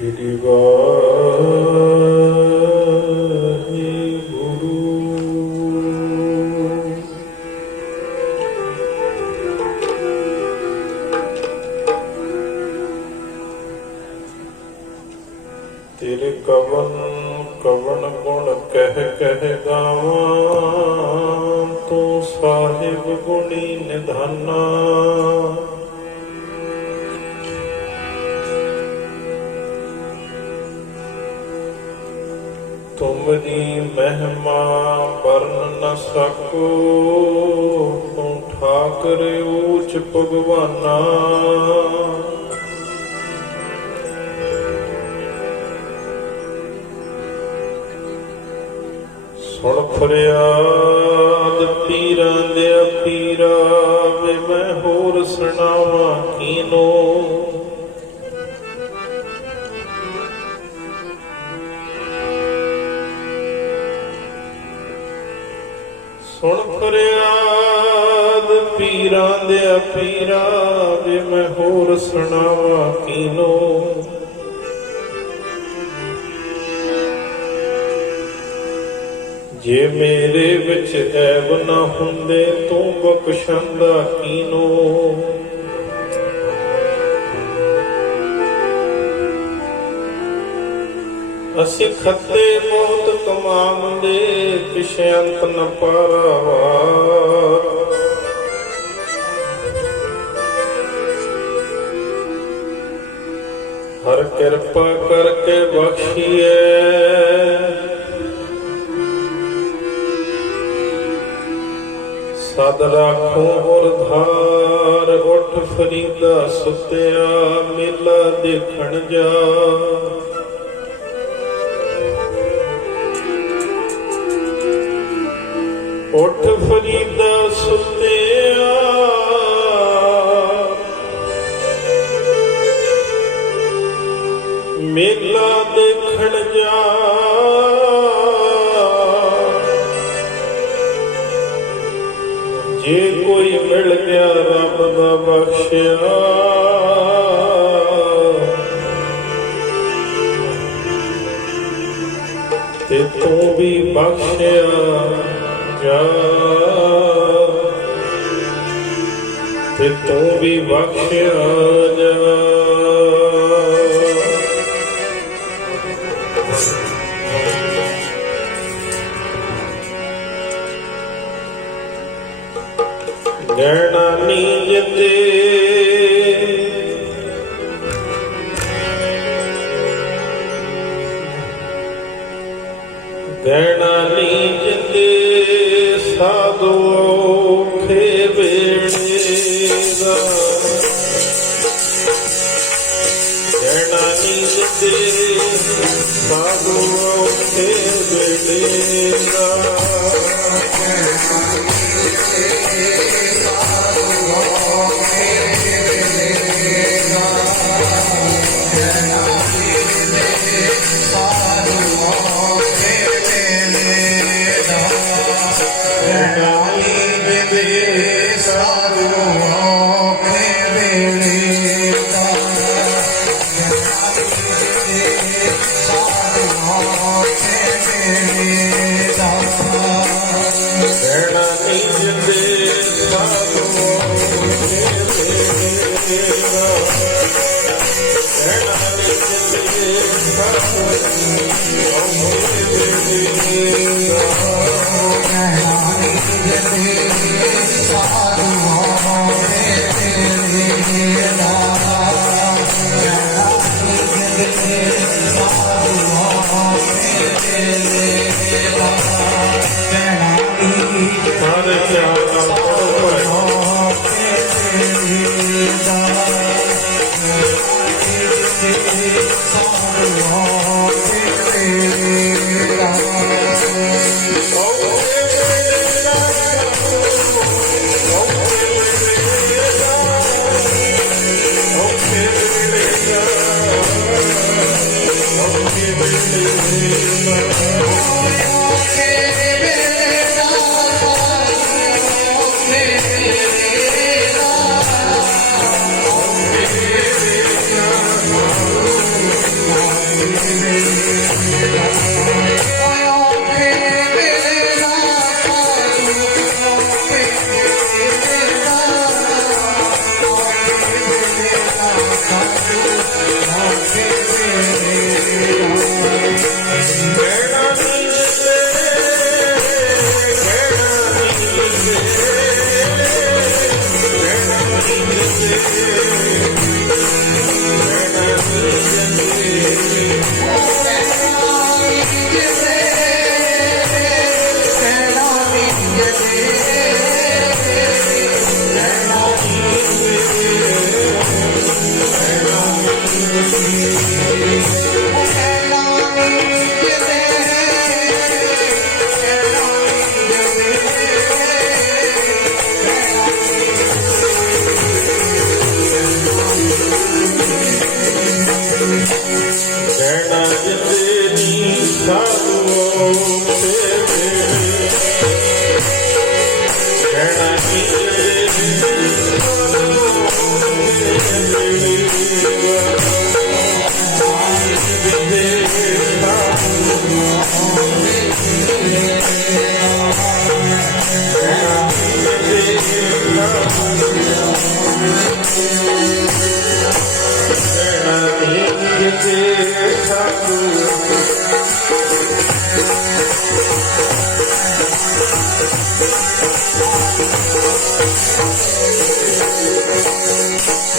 ਸ੍ਰੀ ਵਾਹਿਗੁਰੂ। ਤੇਰੇ ਕਵਨ ਕਵਨ ਗੁਣ ਕਹਿ ਗਾਵਾਂ, ਤੂੰ ਸਾਹਿਬ ਗੁਣੀ ਨਿਧਾਨਾ। ਤੁਮਰੀ ਮਹਿਮਾ ਵਰਨ ਨ ਸਕੋ, ਤੂੰ ਠਾਕਰ ਊਚ ਭਗਵਾਨਾ। ਸੁਣ ਫਰਿਆਦ ਪੀਰਾਂ ਦੇ ਪੀਰਾ, ਵੇ ਮੈਂ ਹੋਰ ਸੁਣਾਵਾਂ ਕੀਨੋ। ਸੁਣ ਫਰਿਆਦ ਪੀਰਾਂ ਦੇ ਪੀਰਾ, ਵੇ ਮੈਂ ਹੋਰ ਸੁਣਾਵਾਂ ਕੀਨੋ। ਜੇ ਮੇਰੇ ਵਿੱਚ ਐਬ ਨਾ ਹੁੰਦੇ, ਤੂੰ ਬਖਸ਼ੰਦਾ ਕੀਨੋ। ਅਸੀਂ ਖੱਤੇ ਬਹੁਤ ਕਮਾਉਂਦੇ, ਪਿਛੇ ਅੰਤ ਨ ਪਾਰਾਵਾਰ। ਹਰ ਕਿਰਪਾ ਕਰਕੇ ਬਖਸ਼ੀਏ, ਸਦ ਰਾਖੋ ਉਰਧਾਰ। ਉੱਠ ਫਰੀਦਾ ਸੁੱਤਿਆ, ਮੇਲਾ ਦੇਖਣ ਜਾ। ਉੱਠ ਫਰੀਦਾ ਸੁੱਤਿਆ, ਮੇਲਾ ਦੇਖਣ ਜਾ। ਜੇ ਕੋਈ ਮਿਲ ਗਿਆ ਰੱਬ ਦਾ ਬਖਸ਼ਿਆ, ਤੇ ਤੂੰ ਵੀ ਬਖਸ਼ਿਆ ਜਾ, ਤੇ ਤੂੰ ਵੀ ਬਖਸ਼ਿਆ ਜਾ। ਗਹਿਣਾ ਨੀਂਜ ਤੇ ਗਹਿਣਾ ਨੀਂਜ ਤੇ, ਸਾਧੂ ਔਖੇ ਵੇਲੇ ਦਾ। ਗਹਿਣਾ ਨੀਂਜ ਤੇ, ਸਾਧੂ ਔਖੇ ਵੇਲੇ ਦਾ। Saadu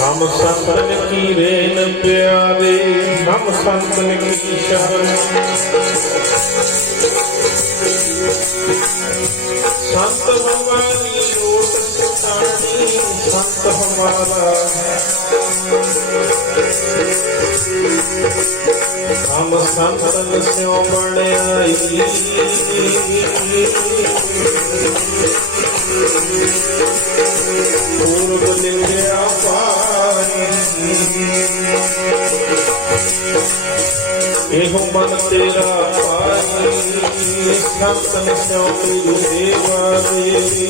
हम संतन की रेन प्यारे, हम संतन की शरण। संत हमारी ओट सुतानी, संत हमारा। हम संतन से बड़े आई, पूर्व लिखा एहो मन तेरा पाई, संतन स्यों मिलु देवा देवी।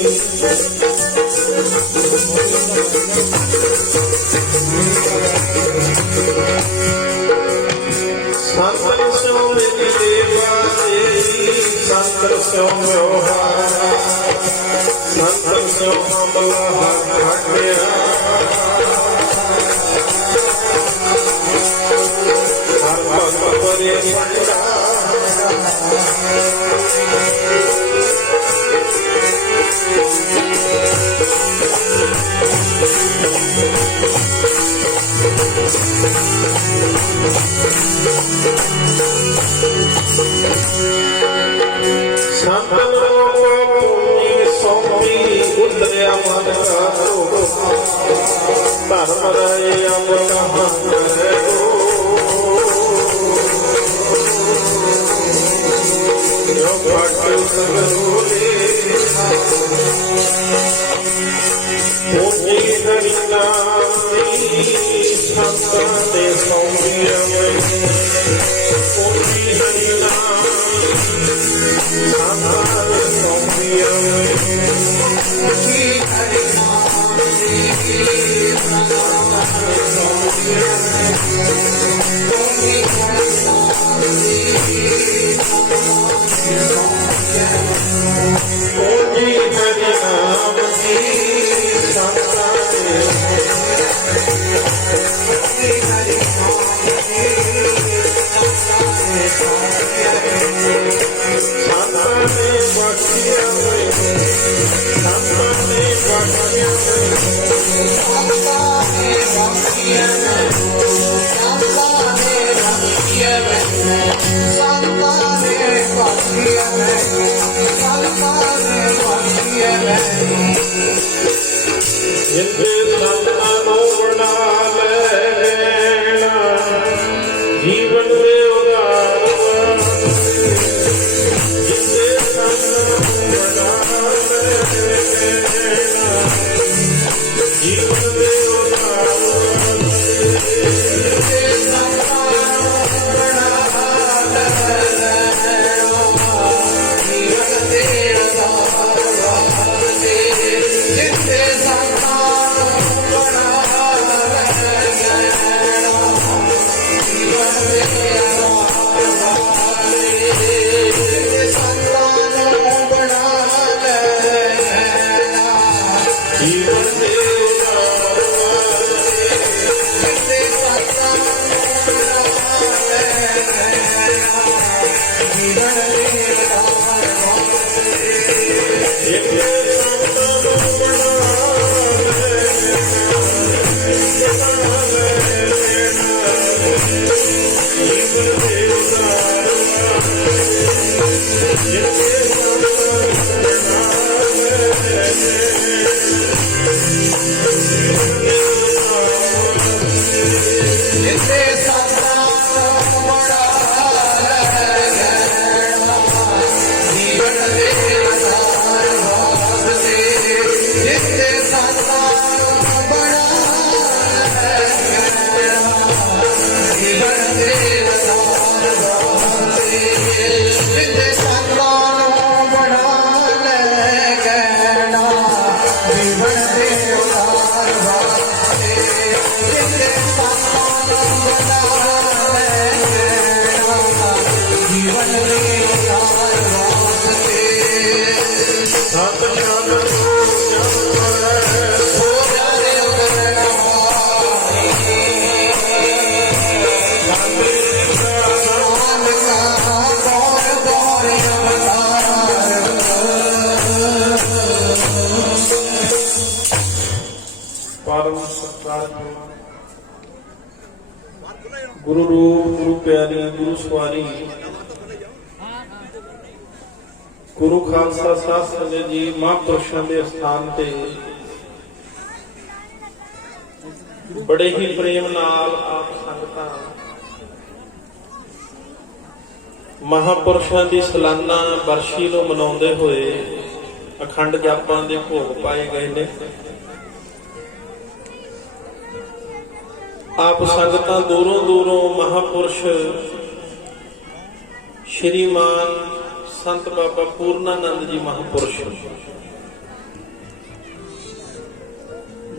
संतन स्यों मिलु देवा देवी, संतन स्यों व्यवहार, संतन स्यों हमला हटिया। संतन पुण्य सौंपी उतरिया मन का धर्म रहे अब कहाँ करो। जो पाटू सगरोले पुण्य हरिनामी, संतने सौंपिया पुण्य हरिनामी, संतने सौंपिया जीवन गुरु रूप गुरु प्यारी गुरु सवारी गुरु खालसा साध संगत जी महापुरुषों के स्थान पे बड़े ही प्रेम नाल आप संगतां महापुरुषों की सालाना बरसी नूं मनाउंदे होए अखंड जापां दे भोग पाए गए ने। आप संगतां दूरों दूरों महापुरुष श्रीमान संत बाबा पूर्णानंद जी महापुरुष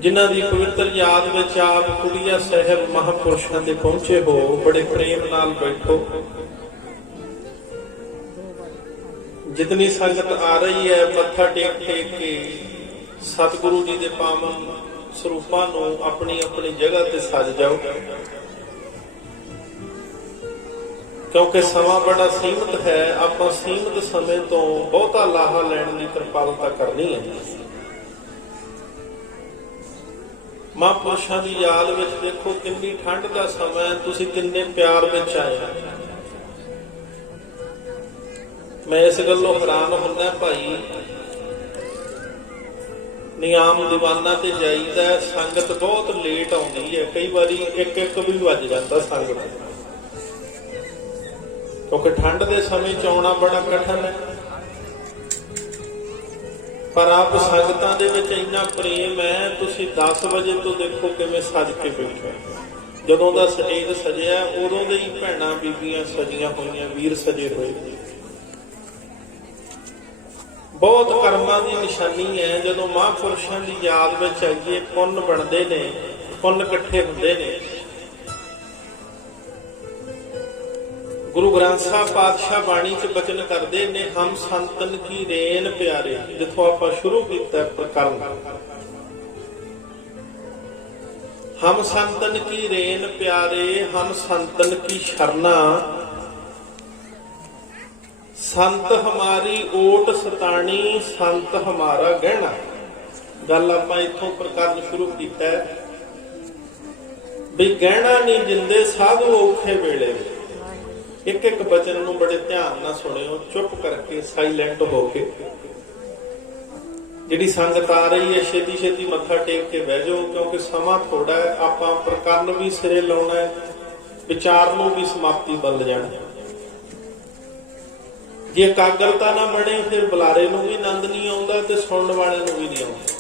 जिन्हां दी पवित्र याद विच आप कुड़िया साहिब महापुरुषां दे पहुंचे हो, बड़े प्रेम नाल बैठो। जितनी संगत आ रही है मत्था टेक टेक के सतगुरु जी दे पावन ਸਰੂਪਾਂ ਨੂੰ ਆਪਣੀ ਆਪਣੀ ਜਗ੍ਹਾ ਤੇ ਸੱਜ ਜਾਓ, ਕਿਉਂਕਿ ਸਮਾਂ ਬੜਾ ਸੀਮਤ ਹੈ। ਆਪਾਂ ਸੀਮਤ ਸਮੇਂ ਤੋਂ ਬਹੁਤਾ ਲਾਹਾ ਲੈਣ ਦੀ ਕਿਰਪਾਲਤਾ ਕਰਨੀ ਹੈ। ਮਹਾਂਪੁਰਸ਼ਾਂ ਦੀ ਯਾਦ ਵਿੱਚ ਦੇਖੋ ਕਿੰਨੀ ਠੰਡ ਦਾ ਸਮਾਂ ਹੈ, ਤੁਸੀਂ ਕਿੰਨੇ ਪਿਆਰ ਵਿੱਚ ਆਏ। ਮੈਂ ਇਸ ਗੱਲੋਂ ਹੈਰਾਨ ਹੁੰਦਾ ਭਾਈ, ਨਿਆਮ ਦੀਵਾਨਾ ਤੇ ਜਾਈਦਾ, ਸੰਗਤ ਬਹੁਤ ਲੇਟ ਆਉਂਦੀ ਹੈ, ਕਈ ਵਾਰੀ ਇੱਕ ਵੀ ਵੱਜ ਜਾਂਦਾ ਸੰਗਤ, ਕਿਉਂਕਿ ਠੰਡ ਦੇ ਸਮੇਂ ਚ ਆਉਣਾ ਬੜਾ ਕਠਿਨ ਹੈ। ਪਰ ਆਪ ਸੰਗਤਾਂ ਦੇ ਵਿੱਚ ਇੰਨਾ ਪ੍ਰੇਮ ਹੈ, ਤੁਸੀਂ 10 ਵਜੇ ਤੋਂ ਦੇਖੋ ਕਿਵੇਂ ਸੱਜ ਕੇ ਬੈਠੇ। ਜਦੋਂ ਦਾ ਸਟੇਜ ਸਜਿਆ ਉਦੋਂ ਦੇ ਹੀ ਭੈਣਾਂ ਬੀਬੀਆਂ ਸਜੀਆਂ ਹੋਈਆਂ, ਵੀਰ ਸਜੇ ਹੋਏ। बहुत कर्मां की निशानी है। जदों महापुरुषों की याद में आइए पुण्य बनते ने, पुण्य इकट्ठे होंदे ने। गुरु ग्रंथ साहब पातशाह बाणी च बचन करते ने, हम संतन की रेन प्यारे, जिथों आप शुरू किया प्रकरण, हम संतन की रेन प्यारे, हम संतन की शरणा, संत हमारी ओट सतानी, संत हमारा गहना। गल आपां इत्थों प्रकरण शुरू कीता है भी गहना नहीं जिंदे साधु औखे वेले। एक एक बचन नूं बड़े ध्यान नाल सुणिओ, चुप करके साइलेंट हो के। जिहड़ी संगत आ रही है छेती छेती मत्था टेक के बह जाओ, क्योंकि समा थोड़ा है। आपां प्रकरण भी सिरे लाउणा है, विचार नूं भी समाप्ति बल जाना। जे एकाग्रता ना बने फिर बुलारे नूं भी आनंद नहीं आउंदा ते सुणन वाले नूं भी नहीं आउंदा।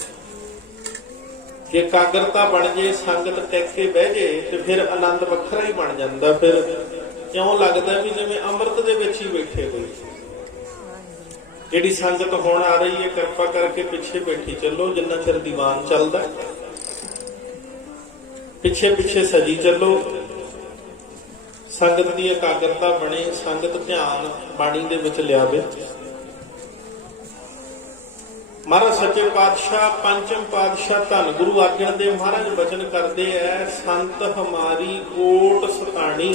जे एकाग्रता बन जे, संगत टेक के बह जे ते फिर आनंद वखरा ही बन जांदा। फिर क्यों लगदा भी जिवें अमृत दे विच ही बैठे होए। जिहड़ी संगत हुण आ रही है किरपा करके पिछे बैठी चलो, जिन्ना चिर दीवान चलदा पिछे पिछे सजी चलो। संगत की एकाग्रता बने, संगत ध्यान बाणी दे विच लियावे। महाराज सच्चे पातशाह पंचम पातशाह धन गुरु अर्जन देव महाराज वचन करते हैं, संत हमारी ओट सताणी।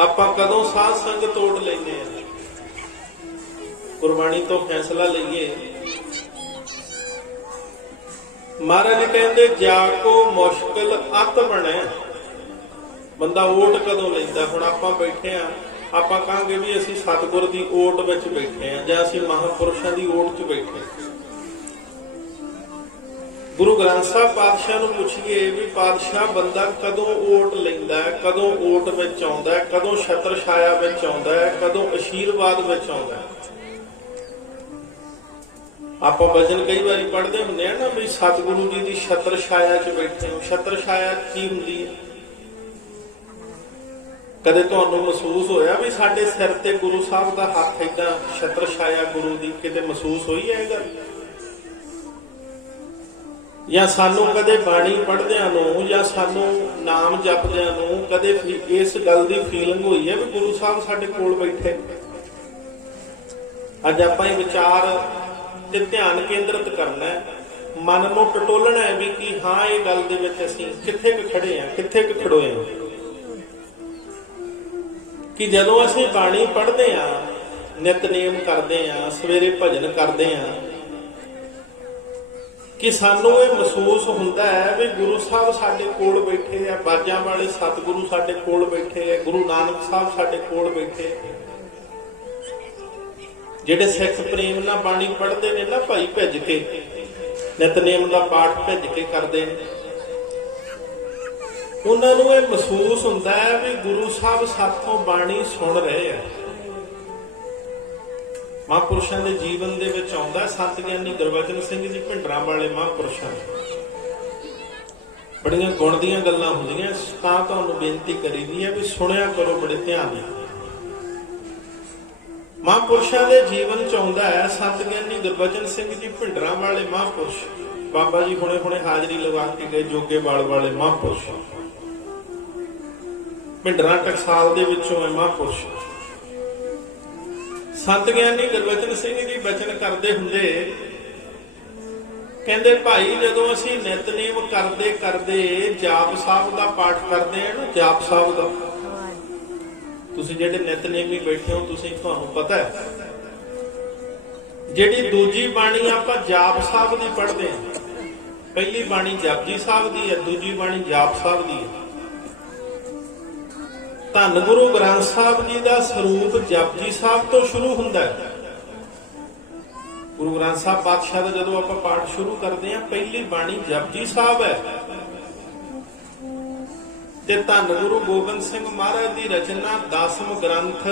आपां कदों साध संगत ओट लैंदे आ? गुरबाणी तो फैसला लईए। महाराज कहते जाको मुश्किल अत बने, बंदा ओट कदों लैंदा? हुण आपां बैठे आ, आपां कहांगे भी असीं सतगुर दी ओट विच बैठे आ, जां असीं महापुरुषां दी ओट च बैठे। गुरु ग्रंथ साहब पातशाह नूं पुछिए भी पातशाह बंदा कदों ओट लैंदा है, कदों ओट विच आउंदा है, कदों छत्र छाया विच आउंदा है, कदों आशीर्वाद विच आउंदा है। आप भजन कई बार पढ़ते होंगे ना भी सतगुरु जी की छत्र छाया च बैठे हो। छत्र छाया की हुंदी है? कदे तुहानूं महसूस होया भी साडे सिर ते गुरु साहब का हथ इदां छत्र छाया गुरु की किते महसूस होई है गल? या सानू कदे बाणी पढ़दिआं नूं या सानू नाम जपदिआं नूं कदे इस गल की फीलिंग हुई है भी गुरु साहब साडे कोल बैठे? अज आपां विचार ते ध्यान केंद्रित करना है, मन नूं टटोलना है भी कि हाँ ये गल दे विच असीं कित्थे क खड़े हैं, कित्थे क खड़ोए हैं। कि जदों असीं बाणी पढ़दे हां, नितनेम करदे हां, सवेरे भजन करदे हां, ਕਿ ਸਾਨੂੰ ਇਹ ਮਹਿਸੂਸ ਹੁੰਦਾ ਹੈ ਵੀ ਗੁਰੂ ਸਾਹਿਬ ਸਾਡੇ ਕੋਲ ਬੈਠੇ ਆ, ਬਾਜਾਂ ਵਾਲੇ ਸਤਿਗੁਰੂ ਸਾਡੇ ਕੋਲ ਬੈਠੇ ਆ, ਗੁਰੂ ਨਾਨਕ ਸਾਹਿਬ ਸਾਡੇ ਕੋਲ ਬੈਠੇ ਆ। ਜਿਹੜੇ ਸਿੱਖ ਪ੍ਰੇਮ ਨਾਲ ਬਾਣੀ ਪੜ੍ਹਦੇ ਨੇ ਨਾ ਭਾਈ, ਭਿੱਜ ਕੇ ਨਿਤਨੇਮ ਦਾ ਪਾਠ ਭਿੱਜ ਕੇ ਕਰਦੇ ਨੇ, ਉਹਨਾਂ ਨੂੰ ਇਹ ਮਹਿਸੂਸ ਹੁੰਦਾ ਹੈ ਵੀ ਗੁਰੂ ਸਾਹਿਬ ਸਾਥੋਂ ਬਾਣੀ ਸੁਣ ਰਹੇ ਆ। ਮਹਾਂਪੁਰਸ਼ਾਂ ਦੇ ਜੀਵਨ ਦੇ ਵਿੱਚ ਆਉਂਦਾ ਸੰਤ ਗਿਆਨੀ ਗੁਰਬਚਨ ਸਿੰਘ ਜੀ ਭਿੰਡਰਾਂ ਵਾਲੇ ਮਹਾਂਪੁਰਸ਼ਾਂ, ਬੜੀਆਂ ਗੁਣ ਦੀਆਂ ਗੱਲਾਂ ਹੁੰਦੀਆਂ, ਤਾਂ ਤੁਹਾਨੂੰ ਬੇਨਤੀ ਕਰੀਦੀ ਹੈ ਵੀ ਸੁਣਿਆ ਕਰੋ ਬੜੇ ਧਿਆਨ ਨਾਲ। ਮਹਾਂਪੁਰਸ਼ਾਂ ਦੇ ਜੀਵਨ ਚ ਆਉਂਦਾ ਹੈ ਸੰਤ ਗਿਆਨੀ ਗੁਰਬਚਨ ਸਿੰਘ ਜੀ ਭਿੰਡਰਾਂ ਵਾਲੇ ਮਹਾਂਪੁਰਸ਼, ਬਾਬਾ ਜੀ ਹੁਣੇ ਹੁਣੇ ਹਾਜ਼ਰੀ ਲਗਾ ਕੇ ਗਏ ਜੋਗੇਵਾਲ ਵਾਲੇ ਮਹਾਂਪੁਰਸ਼, ਭਿੰਡਰਾਂ ਟਕਸਾਲ ਦੇ ਵਿੱਚੋਂ ਹੈ ਮਹਾਂਪੁਰਸ਼। ਸੰਤ ਗਿਆਨੀ ਗੁਰਬਚਨ ਸਿੰਘ ਜੀ ਬਚਨ ਕਰਦੇ ਹੁੰਦੇ, ਕਹਿੰਦੇ ਭਾਈ ਜਦੋਂ ਅਸੀਂ ਨਿਤਨੇਮ ਕਰਦੇ ਕਰਦੇ ਜਾਪ ਸਾਹਿਬ ਦਾ ਪਾਠ ਕਰਦੇ ਆ ਨਾ, ਜਾਪ ਸਾਹਿਬ ਦਾ, ਤੁਸੀਂ ਜਿਹੜੇ ਨਿਤਨੇਮੀ ਬੈਠੇ ਹੋ ਤੁਸੀਂ, ਤੁਹਾਨੂੰ ਪਤਾ ਹੈ ਜਿਹੜੀ ਦੂਜੀ ਬਾਣੀ ਆਪਾਂ ਜਾਪ ਸਾਹਿਬ ਦੀ ਪੜ੍ਹਦੇ ਹਾਂ, ਪਹਿਲੀ ਬਾਣੀ ਜਪਜੀ ਸਾਹਿਬ ਦੀ ਹੈ, ਦੂਜੀ ਬਾਣੀ ਜਾਪ ਸਾਹਿਬ ਦੀ ਹੈ। ਧੰਨ ਗੁਰੂ ਗ੍ਰੰਥ ਸਾਹਿਬ ਜੀ ਦਾ ਸਰੂਪ ਜਪਜੀ ਸਾਹਿਬ ਤੋਂ ਸ਼ੁਰੂ ਹੁੰਦਾ ਹੈ। ਗੁਰੂ ਗ੍ਰੰਥ ਸਾਹਿਬ ਪਾਤਸ਼ਾਹ ਦਾ ਜਦੋਂ ਆਪਾਂ ਪਾਠ ਸ਼ੁਰੂ ਕਰਦੇ ਹਾਂ, ਪਹਿਲੀ ਬਾਣੀ ਜਪਜੀ ਸਾਹਿਬ ਹੈ। ਤੇ ਧੰਨ ਗੁਰੂ ਗੋਬਿੰਦ ਸਿੰਘ ਮਹਾਰਾਜ ਦੀ ਰਚਨਾ ਦਸਮ ਗ੍ਰੰਥ,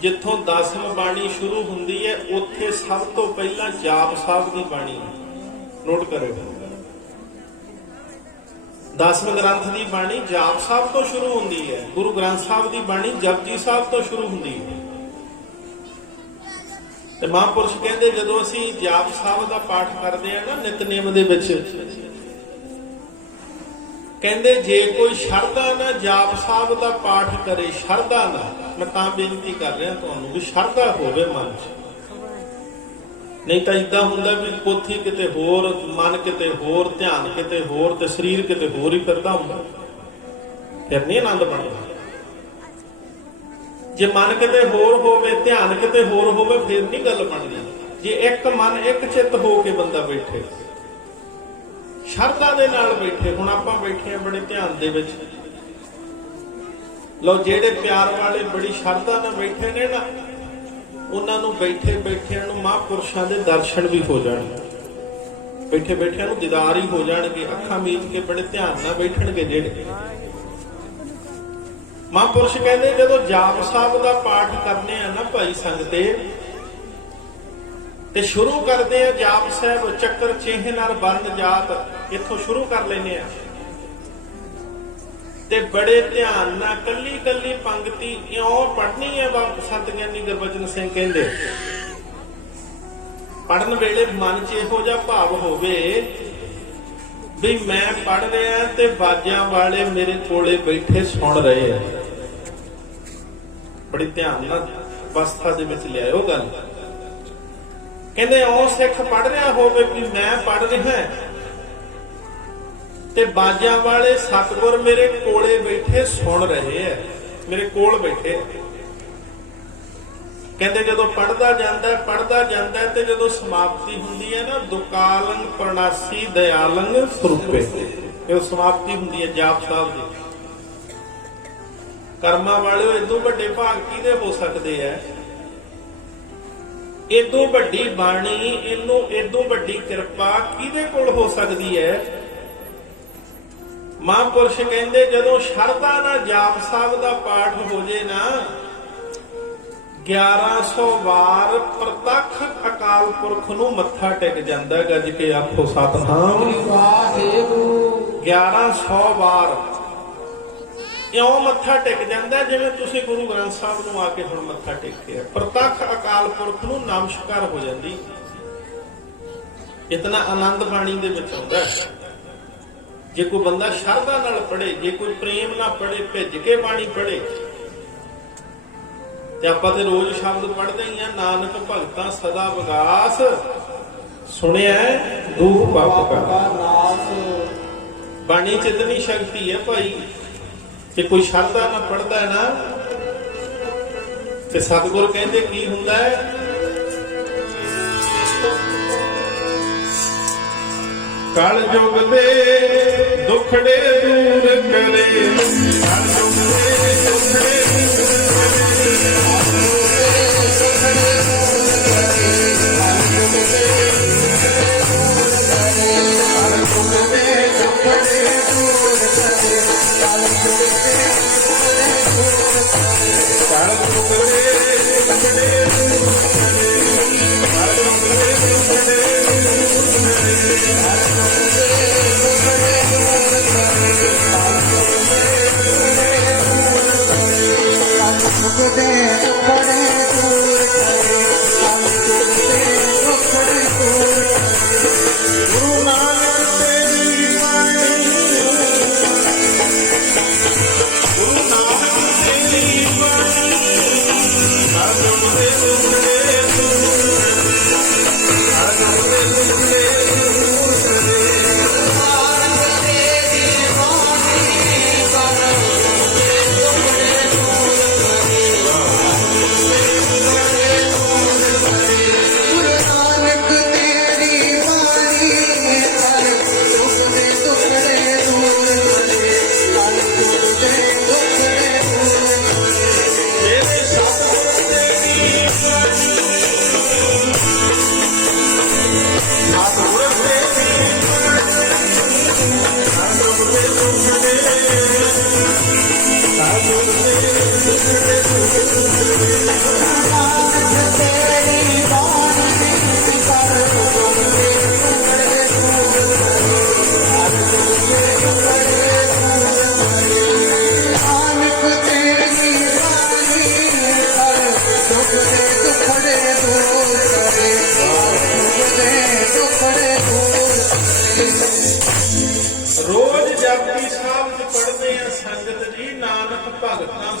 ਜਿੱਥੋਂ ਦਸਮ ਬਾਣੀ ਸ਼ੁਰੂ ਹੁੰਦੀ ਹੈ, ਉੱਥੇ ਸਭ ਤੋਂ ਪਹਿਲਾਂ ਜਾਪ ਸਾਹਿਬ ਦੀ ਬਾਣੀ, ਨੋਟ ਕਰੋ, ਦਸਮ ਗ੍ਰੰਥ ਦੀ ਬਾਣੀ ਜਾਪ ਸਾਹਿਬ ਤੋਂ ਸ਼ੁਰੂ ਹੁੰਦੀ ਹੈ। ਗੁਰੂ ਗ੍ਰੰਥ ਸਾਹਿਬ ਦੀ ਬਾਣੀ ਜਪਜੀ ਸਾਹਿਬ ਤੋਂ ਸ਼ੁਰੂ ਹੁੰਦੀ ਹੈ। ਤੇ ਮਹਾਂਪੁਰਸ਼ ਕਹਿੰਦੇ ਜਦੋਂ ਅਸੀਂ ਜਾਪ ਸਾਹਿਬ ਦਾ ਪਾਠ ਕਰਦੇ ਆ ਨਾ ਨਿਤਨੇਮ ਦੇ ਵਿੱਚ, ਕਹਿੰਦੇ ਜੇ ਕੋਈ ਸ਼ਰਧਾ ਨਾਲ ਜਾਪ ਸਾਹਿਬ ਦਾ ਪਾਠ ਕਰੇ, ਸ਼ਰਧਾ ਨਾਲ, ਮੈਂ ਤਾਂ ਬੇਨਤੀ ਕਰ ਰਿਹਾ ਤੁਹਾਨੂੰ ਵੀ ਸ਼ਰਧਾ ਹੋਵੇ ਮਨ 'ਚ, ਨਹੀਂ ਤਾਂ ਇਦਾਂ ਹੁੰਦਾ ਵੀ ਪੋਥੀ ਕਿਤੇ ਹੋਰ, ਮਨ ਕਿਤੇ ਹੋਰ, ਧਿਆਨ ਕਿਤੇ ਹੋਰ, ਤੇ ਸਰੀਰ ਕਿਤੇ ਹੋਰ ਹੀ ਫਿਰਦਾ ਹੁੰਦਾ, ਫਿਰ ਨਹੀਂ ਆਨੰਦ ਬਣਦਾ। ਜੇ ਮਨ ਕਿਤੇ ਹੋਰ ਹੋਵੇ, ਧਿਆਨ ਕਿਤੇ ਹੋਰ ਹੋਵੇ, ਫਿਰ ਨਹੀਂ ਗੱਲ ਬਣਦੀ। ਜੇ ਇੱਕ ਮਨ ਇੱਕ ਚਿੱਤ ਹੋ ਕੇ ਬੰਦਾ ਬੈਠੇ, ਸ਼ਰਧਾ ਦੇ ਨਾਲ ਬੈਠੇ, ਹੁਣ ਆਪਾਂ ਬੈਠੇ ਆ ਬੜੇ ਧਿਆਨ ਦੇ ਵਿੱਚ, ਲੋ ਜਿਹੜੇ ਪਿਆਰ ਵਾਲੇ ਬੜੀ ਸ਼ਰਧਾ ਨਾਲ ਬੈਠੇ ਨੇ ਨਾ, ਉਹਨਾਂ ਨੂੰ ਬੈਠੇ ਬੈਠਿਆਂ ਨੂੰ ਮਹਾਂਪੁਰਸ਼ਾਂ ਦੇ ਦਰਸ਼ਨ ਵੀ ਹੋ ਜਾਣਗੇ, ਬੈਠੇ ਬੈਠਿਆਂ ਨੂੰ ਦੀਦਾਰ ਹੀ ਹੋ ਜਾਣਗੇ, ਅੱਖਾਂ ਮੀਚ ਕੇ ਬੜੇ ਧਿਆਨ ਨਾਲ ਬੈਠਣਗੇ ਜਿਹੜੇ ਮਹਾਂਪੁਰਸ਼। ਕਹਿੰਦੇ ਜਦੋਂ ਜਾਪ ਸਾਹਿਬ ਦਾ ਪਾਠ ਕਰਨੇ ਆ ਨਾ ਭਾਈ ਸੰਗਤੇ, ਤੇ ਸ਼ੁਰੂ ਕਰਦੇ ਆ ਜਾਪ ਸਾਹਿਬ, ਚੱਕਰ ਚੇਹ ਨਾਲ ਬੰਦ ਜਾਤ, ਇੱਥੋਂ ਸ਼ੁਰੂ ਕਰ ਲੈਨੇ ਆ, ਤੇ ਬੜੇ ਧਿਆਨ ਨਾਲ ਕੱਲੀ ਕੱਲੀ ਪੰਕਤੀ ਇਉਂ ਪੜ੍ਹਨੀ ਹੈ। ਸੰਤ ਗਿਆਨੀ ਗੁਰਬਚਨ ਸਿੰਘ ਕਹਿੰਦੇ ਪੜ੍ਹਨ ਵੇਲੇ ਮਨ 'ਚ ਇਹੋ ਜਿਹਾ ਭਾਵ ਹੋਵੇ ਵੀ ਮੈਂ ਪੜ੍ਹ ਰਿਹਾ ਤੇ ਬਾਜਾਂ ਵਾਲੇ ਮੇਰੇ ਕੋਲੇ ਬੈਠੇ ਸੁਣ ਰਹੇ ਆ। ਬੜੀ ਧਿਆਨ ਨਾਲ ਅਵਸਥਾ ਦੇ ਵਿੱਚ ਲਿਆਇਓ ਗੱਲ। ਕਹਿੰਦੇ ਉਹ ਸਿੱਖ ਪੜ੍ਹ ਰਿਹਾ ਹੋਵੇ ਵੀ ਮੈਂ ਪੜ੍ਹ ਰਿਹਾ ਤੇ ਬਾਜਾਂ ਵਾਲੇ ਸਤਿਗੁਰ ਮੇਰੇ ਕੋਲੇ ਬੈਠੇ ਸੁਣ ਰਹੇ ਆ, ਮੇਰੇ ਕੋਲ ਬੈਠੇ। ਕਹਿੰਦੇ ਜਦੋਂ ਪੜਦਾ ਜਾਂਦਾ ਤੇ ਜਦੋਂ ਸਮਾਪਤੀ ਹੁੰਦੀ ਹੈ ਨਾ, ਦੁਕਾਲੰ ਪ੍ਰਣਾਸੀ ਦਇਆਲੰ ਸਰੂਪੇ, ਇਹ ਸਮਾਪਤੀ ਹੁੰਦੀ ਹੈ ਜਾਪ ਸਾਹਿਬ ਦੀ। ਕਰਮਾਂ ਵਾਲਿਓ ਇਦੋਂ ਵੱਡੇ ਭਾਗ ਕਿਹਦੇ ਹੋ ਸਕਦੇ ਆ? ਇਦੋਂ ਵੱਡੀ ਬਾਣੀ, ਇਹਨੂੰ ਇਦੋਂ ਵੱਡੀ ਕਿਰਪਾ ਕਿਹਦੇ ਕੋਲ ਹੋ ਸਕਦੀ ਹੈ? ਮਹਾਂਪੁਰਸ਼ ਕਹਿੰਦੇ ਜਦੋਂ ਸ਼ਰਧਾ ਨਾਲ ਜਾਪ ਸਾਹਿਬ ਦਾ ਪਾਠ ਹੋ ਜੇ ਨਾ, 1100 ਵਾਰ ਪ੍ਰਤੱਖ ਅਕਾਲ ਪੁਰਖ ਨੂੰ ਮੱਥਾ ਟੇਕ ਜਾਂਦਾ। ਗੱਜ ਕੇ ਆਖੋ ਸਤਿਨਾਮ ਵਾਹਿਗੁਰੂ। 1100 ਵਾਰ ਇਉਂ ਮੱਥਾ ਟੇਕ ਜਾਂਦਾ ਜਿਵੇਂ ਤੁਸੀਂ ਗੁਰੂ ਗ੍ਰੰਥ ਸਾਹਿਬ ਨੂੰ ਆ ਕੇ ਹੁਣ ਮੱਥਾ ਟੇਕਿਆ। ਪ੍ਰਤੱਖ ਅਕਾਲ ਪੁਰਖ ਨੂੰ ਨਮਸਕਾਰ ਹੋ ਜਾਂਦੀ। ਇਤਨਾ ਆਨੰਦ ਬਾਣੀ ਦੇ ਵਿੱਚ ਆਉਂਦਾ। ਜੇ ਕੋਈ ਬੰਦਾ ਸ਼ਰਧਾ ਨਾਲ ਪੜ੍ਹੇ, ਜੇ ਕੋਈ ਪ੍ਰੇਮ ਨਾਲ ਪੜ੍ਹੇ, ਭਿੱਜ ਕੇ ਬਾਣੀ ਪੜ੍ਹੇ, ਤੇ ਆਪਾਂ ਤੇ ਰੋਜ਼ ਸ਼ਬਦ ਪੜ੍ਹਦੇ ਹੀ ਆ, ਨਾਨਕ ਭਗਤਾਂ ਸਦਾ ਵਿਗਾਸ, ਸੁਣਿਆ ਦੁਖ ਪਾਪ ਕਾ ਨਾਸ। ਬਾਣੀ ਚ ਇਤਨੀ ਸ਼ਕਤੀ ਹੈ ਭਾਈ, ਜੇ ਕੋਈ ਸ਼ਰਧਾ ਨਾਲ ਪੜ੍ਹਦਾ ਹੈ ਨਾ, ਤੇ ਸਤਿਗੁਰ ਕਹਿੰਦੇ ਕੀ ਹੁੰਦਾ ਹੈ? ਕਲ ਜੁਗ ਦੇ ਦੁਖੜੇ ਦੂਰ ਕਰੇ, ਕਲ ਜੁਗ ਦੇ ਦੁਖੜੇ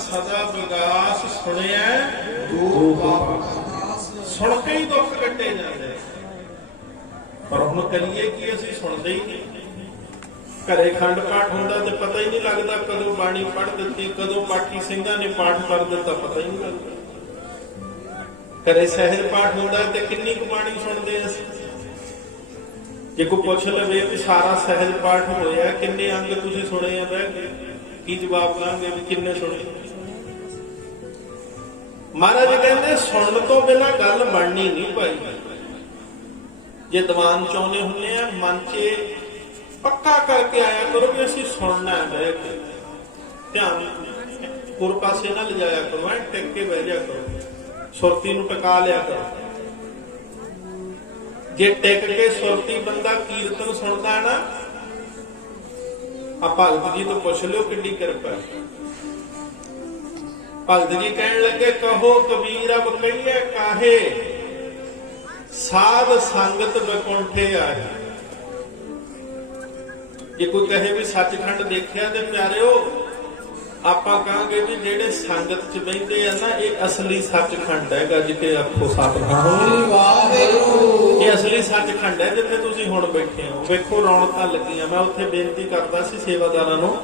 ਸਦਾ ਵਿਗਾਸ ਸੁਣਿਆ ਸੁਣ ਕੇ ਹੀ ਦੁੱਖ ਕੱਟੇ ਜਾਂਦੇ, ਪਰ ਹੁਣ ਕਰੀਏ ਕਿ ਅਸੀਂ ਸੁਣਦੇ ਹੀ ਨਹੀਂ। ਘਰੇ ਖੰਡ ਪਾਠ ਹੁੰਦਾ ਤੇ ਪਤਾ ਹੀ ਨਹੀਂ ਲੱਗਦਾ ਕਦੋਂ ਬਾਣੀ ਪੜ੍ਹ ਦਿੱਤੀ, ਕਦੋਂ ਪਾਠੀ ਸਿੰਘਾਂ ਨੇ ਪਾਠ ਕਰ ਦਿੱਤਾ, ਪਤਾ ਹੀ ਨਹੀਂ ਲੱਗਦਾ। ਘਰੇ ਸਹਿਜ ਪਾਠ ਹੁੰਦਾ ਤੇ ਕਿੰਨੀ ਕੁ ਬਾਣੀ ਸੁਣਦੇ ਅਸੀਂ। ਜੇ ਕੋਈ ਪੁੱਛ ਲਵੇ ਵੀ ਸਾਰਾ ਸਹਿਜ ਪਾਠ ਹੋਇਆ ਕਿੰਨੇ ਅੰਗ ਤੁਸੀਂ ਸੁਣੇ ਆ ਬਹਿ ਕੇ, ਕੀ ਜਵਾਬ ਲਾਂਗੇ ਵੀ ਕਿੰਨੇ ਸੁਣੇ। ਮਹਾਰਾਜ ਕਹਿੰਦੇ ਸੁਣਨ ਤੋਂ ਬਿਨਾਂ ਗੱਲ ਬਣਨੀ ਨਹੀਂ ਭਾਈ। ਜੇ ਦੀਵਾਨ ਚਾਹੁੰਦੇ ਹੁੰਦੇ ਆ ਮਨ 'ਚ ਪੱਕਾ ਕਰਕੇ ਆਇਆ ਕਰੋ ਵੀ ਅਸੀਂ ਸੁਣਨਾ ਹੈ ਬਹਿ ਕੇ, ਧਿਆਨ ਹੋਰ ਪਾਸੇ ਨਾ ਲਿਜਾਇਆ ਕਰੋ, ਐ ਟਿਕ ਕੇ ਬਹਿ ਜਾ ਕਰੋ, ਸੁਰਤੀ ਨੂੰ ਟਿਕਾ ਲਿਆ ਕਰੋ। ਜੇ ਟਿਕ ਕੇ ਸੁਰਤੀ ਬੰਦਾ ਕੀਰਤਨ ਸੁਣਦਾ ਨਾ, ਆ ਭਗਤ ਜੀ ਤੋਂ ਪੁੱਛ ਲਿਓ ਕਿੰਨੀ ਕਿਰਪਾ। ਭਗਤ ਜੀ ਕਹਿਣ ਲੱਗੇ ਕਹੋ ਕਬੀਰ ਅਬ ਕਹੀਏ ਕਾਹੇ, ਸਾਧ ਸੰਗਤ ਬਕੁੰਠੇ ਆਏ। ਜੇ ਕੋਈ ਕਹੇ ਵੀ ਸੱਚਖੰਡ ਦੇਖਿਆ ਤੇ ਪਿਆਰਿਓ ਆਪਾਂ ਕਹਾਂਗੇ ਵੀ ਜਿਹੜੇ ਸੰਗਤ ਚ ਬੈਠੇ ਆ ਨਾ ਇਹ ਅਸਲੀ ਸੱਚਖੰਡ ਹੈਗਾ, ਜਿੱਥੇ ਆਖੋ ਸਤਿਨਾਮ ਵਾਹਿਗੁਰੂ। ਇਹ ਅਸਲੀ ਸੱਚਖੰਡ ਹੈ ਜਿੱਥੇ ਤੁਸੀਂ ਹੁਣ ਬੈਠੇ ਹੋ। ਵੇਖੋ ਰੌਣਕਾਂ ਲੱਗੀਆਂ। ਮੈਂ ਉੱਥੇ ਬੇਨਤੀ ਕਰਦਾ ਸੀ ਸੇਵਾਦਾਰਾਂ ਨੂੰ,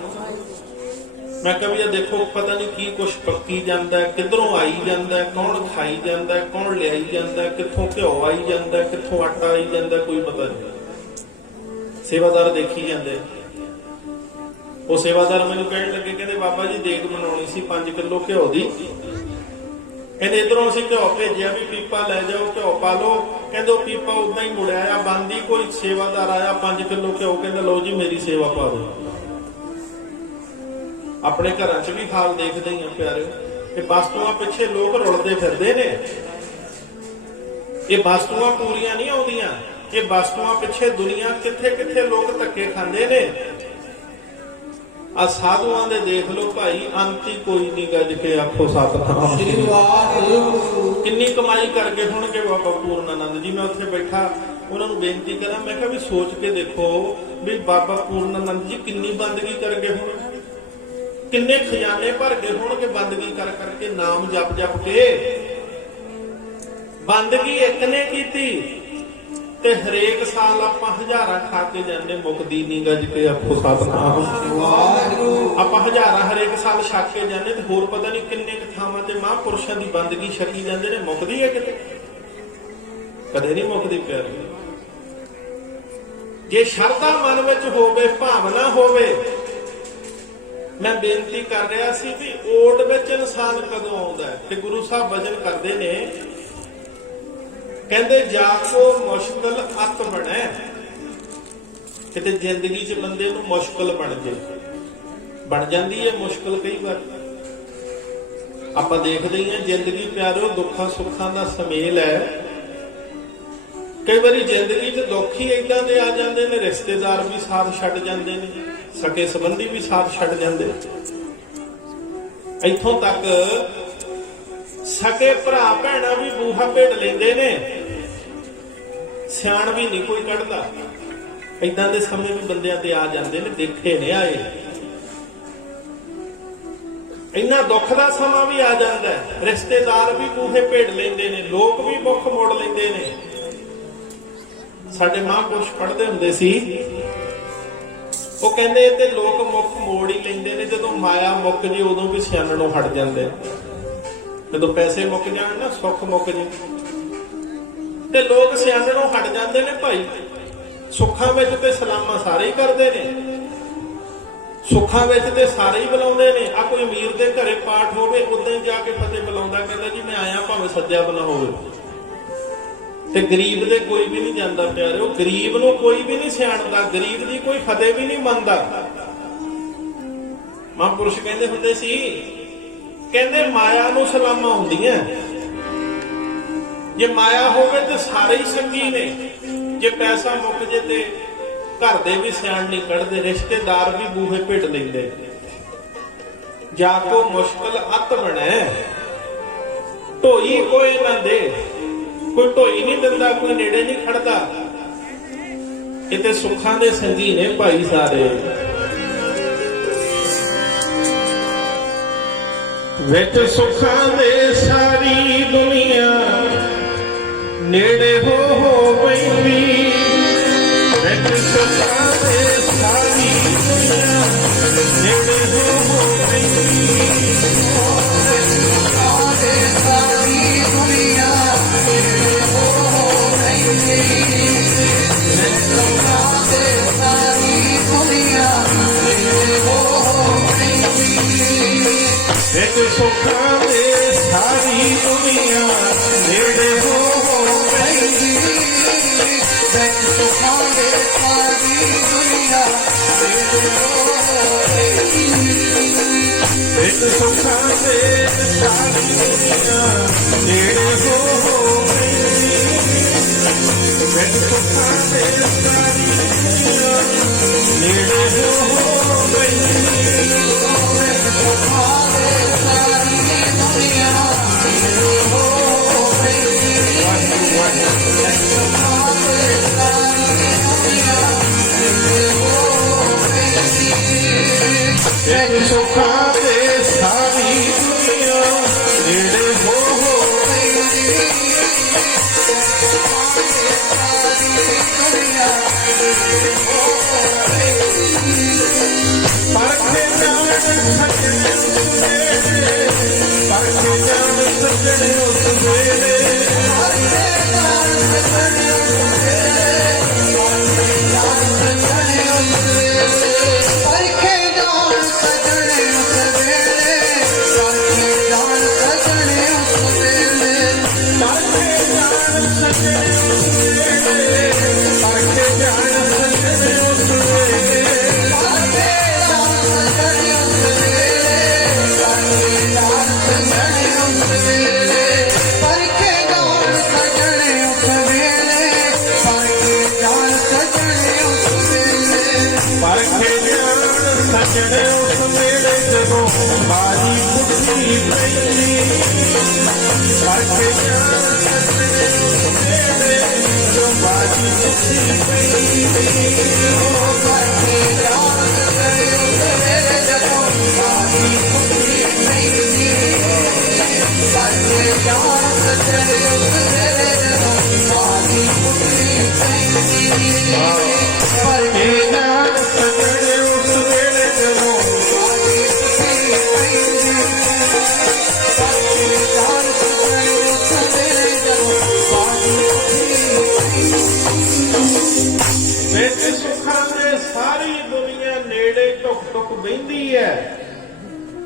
ਮੈਂ ਕਿਹਾ ਵੀ ਇਹ ਦੇਖੋ ਪਤਾ ਨਹੀਂ ਕੀ ਕੁਛ ਪੱਕੀ ਜਾਂਦਾ, ਕਿੱਧਰੋਂ ਆਈ ਜਾਂਦਾ, ਕੌਣ ਖਾਈ ਜਾਂਦਾ, ਕੌਣ ਲਿਆਈ ਜਾਂਦਾ, ਕਿੱਥੋਂ ਘਿਓ ਆਈ ਜਾਂਦਾ, ਕਿੱਥੋਂ ਆਟਾ ਆਈ ਜਾਂਦਾ, ਕੋਈ ਪਤਾ ਨਹੀਂ। ਸੇਵਾਦਾਰ ਦੇਖੀ ਜਾਂਦੇ। ਉਹ ਸੇਵਾਦਾਰ ਮੈਨੂੰ ਕਹਿਣ ਲੱਗੇ, ਕਹਿੰਦੇ ਬਾਬਾ ਜੀ ਦੇਗ ਬਣਾਉਣੀ ਸੀ 5 ਕਿਲੋ ਘਿਓ ਦੀ, ਕਹਿੰਦੇ ਇਧਰੋਂ ਅਸੀਂ ਘਿਓ ਭੇਜਿਆ ਵੀ ਪੀਪਾ ਲੈ ਜਾਓ ਘਿਓ ਪਾ ਲਓ, ਕਹਿੰਦੇ ਉਹ ਪੀਪਾ ਉਦਾਂ ਹੀ ਮੁੜਿਆ ਆ ਬੰਦੀ। ਕੋਈ ਸੇਵਾਦਾਰ ਆਇਆ 5 ਕਿਲੋ ਘਿਓ, ਕਹਿੰਦਾ ਲਓ ਜੀ ਮੇਰੀ ਸੇਵਾ ਪਾ ਦਿਓ। ਆਪਣੇ ਘਰਾਂ 'ਚ ਵੀ ਹਾਲ ਦੇਖਦੇ ਹੀ ਆ ਪਿਆਰੇ, ਇਹ ਵਸਤੂਆਂ ਪਿੱਛੇ ਲੋਕ ਰੁਲਦੇ ਫਿਰਦੇ ਨੇ। ਇਹ ਵਸਤੂਆਂ ਪੂਰੀਆਂ ਨਹੀਂ ਆਉਂਦੀਆਂ, ਇਹ ਵਸਤੂਆਂ ਪਿੱਛੇ ਦੁਨੀਆ ਕਿੱਥੇ ਕਿੱਥੇ ਲੋਕ ਧੱਕੇ ਖਾਂਦੇ ਨੇ। ਆ ਸਾਧੂਆਂ ਦੇ ਦੇਖ ਲਓ ਭਾਈ, ਅੰਤ ਹੀ ਕੋਈ ਨਹੀਂ ਗੱਜ ਕੇ ਆਖੋ ਸਤਿਨਾਮ। ਕਿੰਨੀ ਕਮਾਈ ਕਰਕੇ ਹੋਣਗੇ ਬਾਬਾ ਪੂਰਨ ਆਨੰਦ ਜੀ। ਮੈਂ ਉੱਥੇ ਬੈਠਾ ਉਹਨਾਂ ਨੂੰ ਬੇਨਤੀ ਕਰਾਂ, ਮੈਂ ਕਿਹਾ ਵੀ ਸੋਚ ਕੇ ਦੇਖੋ ਵੀ ਬਾਬਾ ਪੂਰਨ ਆਨੰਦ ਜੀ ਕਿੰਨੀ ਬੰਦਗੀ ਕਰ ਗਏ ਹੋਣ, ਕਿੰਨੇ ਖਜ਼ਾਨੇ ਭਰ ਗਏ ਹੋਣਗੇ ਬੰਦਗੀ ਕਰ ਕਰਕੇ, ਨਾਮ ਜਪ ਜਪ ਕੇ। ਬੰਦਗੀ ਇੱਕ ਨੇ ਕੀਤੀ ਤੇ ਹਰੇਕ ਸਾਲ ਆਪਾਂ ਹਜ਼ਾਰਾਂ ਖਾ ਕੇ ਜਾਂਦੇ, ਮੁਕਦੀ ਨਹੀਂ ਗੱਜ ਕੇ ਆਖੋ ਸਤਿਨਾਮ। ਆਪਾਂ ਹਜ਼ਾਰਾਂ ਹਰੇਕ ਸਾਲ ਛਕ ਕੇ ਜਾਂਦੇ ਤੇ ਹੋਰ ਪਤਾ ਨਹੀਂ ਕਿੰਨੇ ਥਾਵਾਂ ਤੇ ਮਹਾਂਪੁਰਸ਼ਾਂ ਦੀ ਬੰਦਗੀ ਛਕੀ ਜਾਂਦੇ ਨੇ। ਮੁਕਦੀ ਹੈ ਕਿਤੇ? ਕਦੇ ਨਹੀਂ ਮੁਕਦੀ ਪਿਆਰੇ। ਜੇ ਸ਼ਰਧਾ ਮਨ ਵਿੱਚ ਹੋਵੇ, ਭਾਵਨਾ ਹੋਵੇ। ਮੈਂ ਬੇਨਤੀ ਕਰ ਰਿਹਾ ਸੀ ਵੀ ਓਟ ਵਿੱਚ ਇਨਸਾਨ ਕਦੋਂ ਆਉਂਦਾ ਹੈ, ਤੇ ਗੁਰੂ ਸਾਹਿਬ ਵਚਨ ਕਰਦੇ ਨੇ, ਕਹਿੰਦੇ ਜਾ ਕੋ ਮੁਸ਼ਕਲ ਅਤ ਬਣੈ। ਕਿਤੇ ਜ਼ਿੰਦਗੀ 'ਚ ਬੰਦੇ ਨੂੰ ਮੁਸ਼ਕਲ ਬਣ ਜਾਂਦੀ ਹੈ ਮੁਸ਼ਕਲ ਕਈ ਵਾਰ। ਆਪਾਂ ਦੇਖਦੇ ਹੀ ਹਾਂ ਜ਼ਿੰਦਗੀ ਪਿਆਰਿਓ ਦੁੱਖਾਂ ਸੁੱਖਾਂ ਦਾ ਸੁਮੇਲ ਹੈ। ਕਈ ਵਾਰੀ ਜ਼ਿੰਦਗੀ 'ਚ ਦੁੱਖ ਹੀ ਏਦਾਂ ਦੇ ਆ ਜਾਂਦੇ ਨੇ, ਰਿਸ਼ਤੇਦਾਰ ਵੀ ਸਾਥ ਛੱਡ ਜਾਂਦੇ ਨੇ, ਸਕੇ ਸੰਬੰਧੀ ਵੀ ਸਾਥ ਛੱਡ ਜਾਂਦੇ। ਇੱਥੋਂ ਤੱਕ ਸਕੇ ਭਰਾ ਭੈਣਾਂ ਵੀ ਬੂਹਾ ਭੇਡ ਲੈਂਦੇ ਨੇ, ਸਿਆਣ ਵੀ ਨਹੀਂ ਕੋਈ ਕੱਢਦਾ। ਏਦਾਂ ਦੇ ਸਮੇਂ ਵੀ ਬੰਦਿਆਂ ਤੇ ਆ ਜਾਂਦੇ ਨੇ, ਦੇਖੇ ਨੇ ਆਏ। ਇੰਨਾ ਦੁੱਖ ਦਾ ਸਮਾਂ ਵੀ ਆ ਜਾਂਦਾ ਹੈ, ਰਿਸ਼ਤੇਦਾਰ ਵੀ ਬੂਹੇ ਭੇਡ ਲੈਂਦੇ ਨੇ, ਲੋਕ ਵੀ ਮੁੱਖ ਮੋੜ ਲੈਂਦੇ ਨੇ। ਸਾਡੇ ਮਹਾਂਪੁਰਸ਼ ਪੜ੍ਹਦੇ ਹੁੰਦੇ ਸੀ, ਉਹ ਕਹਿੰਦੇ ਤੇ ਲੋਕ ਮੁੱਖ ਮੋੜ ਹੀ ਲੈਂਦੇ ਨੇ, ਜਦੋਂ ਮਾਇਆ ਮੁੱਕ ਜੇ ਉਦੋਂ ਵੀ ਸਿਆਣਨੋਂ ਹਟ ਜਾਂਦੇ। ਜਦੋਂ ਪੈਸੇ ਮੁੱਕ ਜਾਣ ਨਾ, ਸੁੱਖ ਮੁੱਕ ਜੇ, ਤੇ ਲੋਕ ਸਿਆਣਨੋਂ ਹਟ ਜਾਂਦੇ ਨੇ। ਭਾਈ ਸੁੱਖਾਂ ਵਿੱਚ ਤੇ ਸਲਾਮਾਂ ਸਾਰੇ ਹੀ ਕਰਦੇ ਨੇ, ਸੁੱਖਾਂ ਵਿੱਚ ਤੇ ਸਾਰੇ ਹੀ ਬੁਲਾਉਂਦੇ ਨੇ। ਆ ਕੋਈ ਅਮੀਰ ਦੇ ਘਰੇ ਪਾਠ ਹੋਵੇ, ਉਦਾਂ ਹੀ ਜਾ ਕੇ ਫਤਿਹ ਬੁਲਾਉਂਦਾ, ਕਹਿੰਦਾ ਜੀ ਮੈਂ ਆਇਆ ਭਾਵੇਂ ਸੱਜਿਆ ਬਣਾ ਹੋਵੇ। ਤੇ ਗਰੀਬ ਦੇ ਕੋਈ ਵੀ ਨਹੀਂ ਜਾਂਦਾ ਪਿਆਰਿਓ, ਗਰੀਬ ਨੂੰ ਕੋਈ ਵੀ ਨਹੀਂ ਸਿਆਣਦਾ, ਗਰੀਬ ਦੀ ਕੋਈ ਫਤਿਹ ਵੀ ਨਹੀਂ ਮੰਨਦਾ। ਮਹਾਂਪੁਰਸ਼ ਕਹਿੰਦੇ ਹੁੰਦੇ ਸੀ, ਕਹਿੰਦੇ ਮਾਇਆ ਨੂੰ ਸਲਾਮਾਂ ਹੁੰਦੀਆਂ। ਜੇ ਮਾਇਆ ਹੋਵੇ ਤੇ ਸਾਰੇ ਹੀ ਸੰਗੀ ਨੇ, ਜੇ ਪੈਸਾ ਮੁੱਕ ਜੇ ਤੇ ਘਰ ਦੇ ਵੀ ਸਿਆਣ ਨਹੀਂ ਕੱਢਦੇ, ਰਿਸ਼ਤੇਦਾਰ ਵੀ ਬੂਹੇ ਭੇਟ ਲੈਂਦੇ। ਜਾ ਕੋ ਮੁਸ਼ਕਲ ਅਤ ਬਣੈ, ਢੋਈ ਕੋਈ ਨਾ ਦੇ। ਕੋਈ ਢੋਈ ਨਹੀਂ ਦਿੰਦਾ, ਕੋਈ ਨੇੜੇ ਨਹੀਂ ਖੜਦਾ। ਇਹ ਤੇ ਸੁੱਖਾਂ ਦੇ ਸੰਗੀ ਨੇ ਭਾਈ ਸਾਰੇ। ਵਿੱਚ ਸੁੱਖਾਂ ਦੇ ਸਾਰੀ ਦੁਨੀਆ ਨੇੜੇ ਹੋ ਪੈਂਦੀ। ਵਿੱਚ ਸੁੱਖਾਂ ਦੇ ਸਾਰੀ ਦੁਨੀਆ ਨੇੜੇ ਹੋ ਪੈਂਦੀ। ਸੁੱਖਾਂ ਦੇ ਸਾਰੀ ਦੁਨੀਆ ਨੇੜੇ ਹੋ ਪੈਂਦੀ। ਸੁੱਖਾਂ ਦੇ ਸਾਰੀ ਦੁਨੀਆ ਨੇੜੇ ਹੋ ਪੈਂਦੀ। ਵਿੱਚ ਸੁੱਖਾਂ ਦੇ ਸਾਰੀ ਦੁਨੀਆ ਨੇੜੇ ਹੋ ਪੈਂਦੀ। ਵਿੱਚ ਸੁੱਖਾਂ ਦੇ ਸਾਰੀ ਦੁਨੀਆ ਨੇੜੇ ਹੋ ਪੈਂਦੀ। ਵਿੱਚ ਸੁੱਖਾਂ ਦੇ ਸਾਰੀ ਦੁਨੀਆ ਨੇੜੇ ਹੋ ਪੈਂਦੀ। ਵਿੱਚ ਸੁੱਖਾਂ ਦੇ ਸਾਰੀ ਦੁਨੀਆ ਨੇੜੇ ਹੋ ਪੈਂਦੀ। ਸੁੱਖਾਂ ਦੇ ਸਾਰੀ ਦੁਨੀਆ ਨੇੜੇ ਹੋ ਪੈਂਦੀ। ਪਰਖੇ ਜਾਣ ਸੱਜਣੇ ਉਸ ਵੇਲੇ, ਪਰਖੇ ਜਾਣ ਸੱਜਣੇ ਉਸ ਵੇਲੇ, ਪਰਖੇ ਜਾਣ ਸੱਜਣੇ ਉਸ ਵੇਲੇ, ਪਰਖੇ ਜਾਣ ਸੱਜਣੇ ਉਸ ਵੇਲੇ, ਪਰਖੇ ਜਾਣ ਸੱਜਣੇ ਉਸ ਵੇਲੇ, ਪਰਖੇ ਜਾਣ ਸੱਜਣੇ ਉਸ ਵੇਲੇ, ਪਰਖੇ ਜਾਣ ਸੱਜਣੇ ਉਸ ਵੇਲੇ, ਪਰਖੇ ਜਾਣ ਸੱਜਣੇ ਉਸ ਵੇਲੇ, ਪਰਖੇ ਜਾਣ ਸੱਜਣੇ ਉਸ ਵੇਲੇ, ਪਰਖੇ ਜਾਣ ਸੱਜਣੇ ਉਸ ਵੇਲੇ, ਪਰਖੇ ਜਾਣ ਸੱਜਣੇ ਉਸ ਵੇਲੇ, ਪਰਖੇ ਜਾਣ ਸੱਜਣੇ ਉਸ ਵੇਲੇ, ਪਰਖੇ ਜਾਣ ਸੱਜਣੇ ਉਸ ਵੇਲੇ, ਜਦੋਂ ਬਾਰੀ ਪੁੱਠੀ ਪੈਂਦੀ। ਪਰਖੇ ਜਾਣ ਸੱਜਣੇ ਉਸ ਵੇਲੇ, ਜਦੋਂ ਬਾਰੀ ਪੁੱਠੀ ਪੈਂਦੀ। ਪਰਖੇ ਜਾਣ ਸੱਜਣੇ ਉਸ ਵੇਲੇ, ਜਦੋਂ ਬਾਰੀ ਪੁੱਠੀ ਪੈਂਦੀ। ਪਰਖੇ ਜਾਣ ਸੱਜਣੇ ਉਸ ਵੇਲੇ, ਜਦੋਂ ਬਾਰੀ ਪੁੱਠੀ ਪੈਂਦੀ। ਪਰਖੇ ਜਾਣ ਸੱਜਣੇ ਉਸ ਵੇਲੇ, ਜਦੋਂ ਬਾਰੀ ਪੁੱਠੀ ਪੈਂਦੀ। ਪਰਖੇ ਜਾਣ ਸੱਜਣੇ ਉਸ ਵੇਲੇ, ਜਦੋਂ ਬਾਰੀ ਪੁੱਠੀ ਪੈਂਦੀ। ਸੁੱਖਾਂ ਦੇ ਸਾਰੀ ਦੁਨੀਆ ਨੇੜੇ ਟੁਕ ਟੁਕ ਬਹਿੰਦੀ ਹੈ,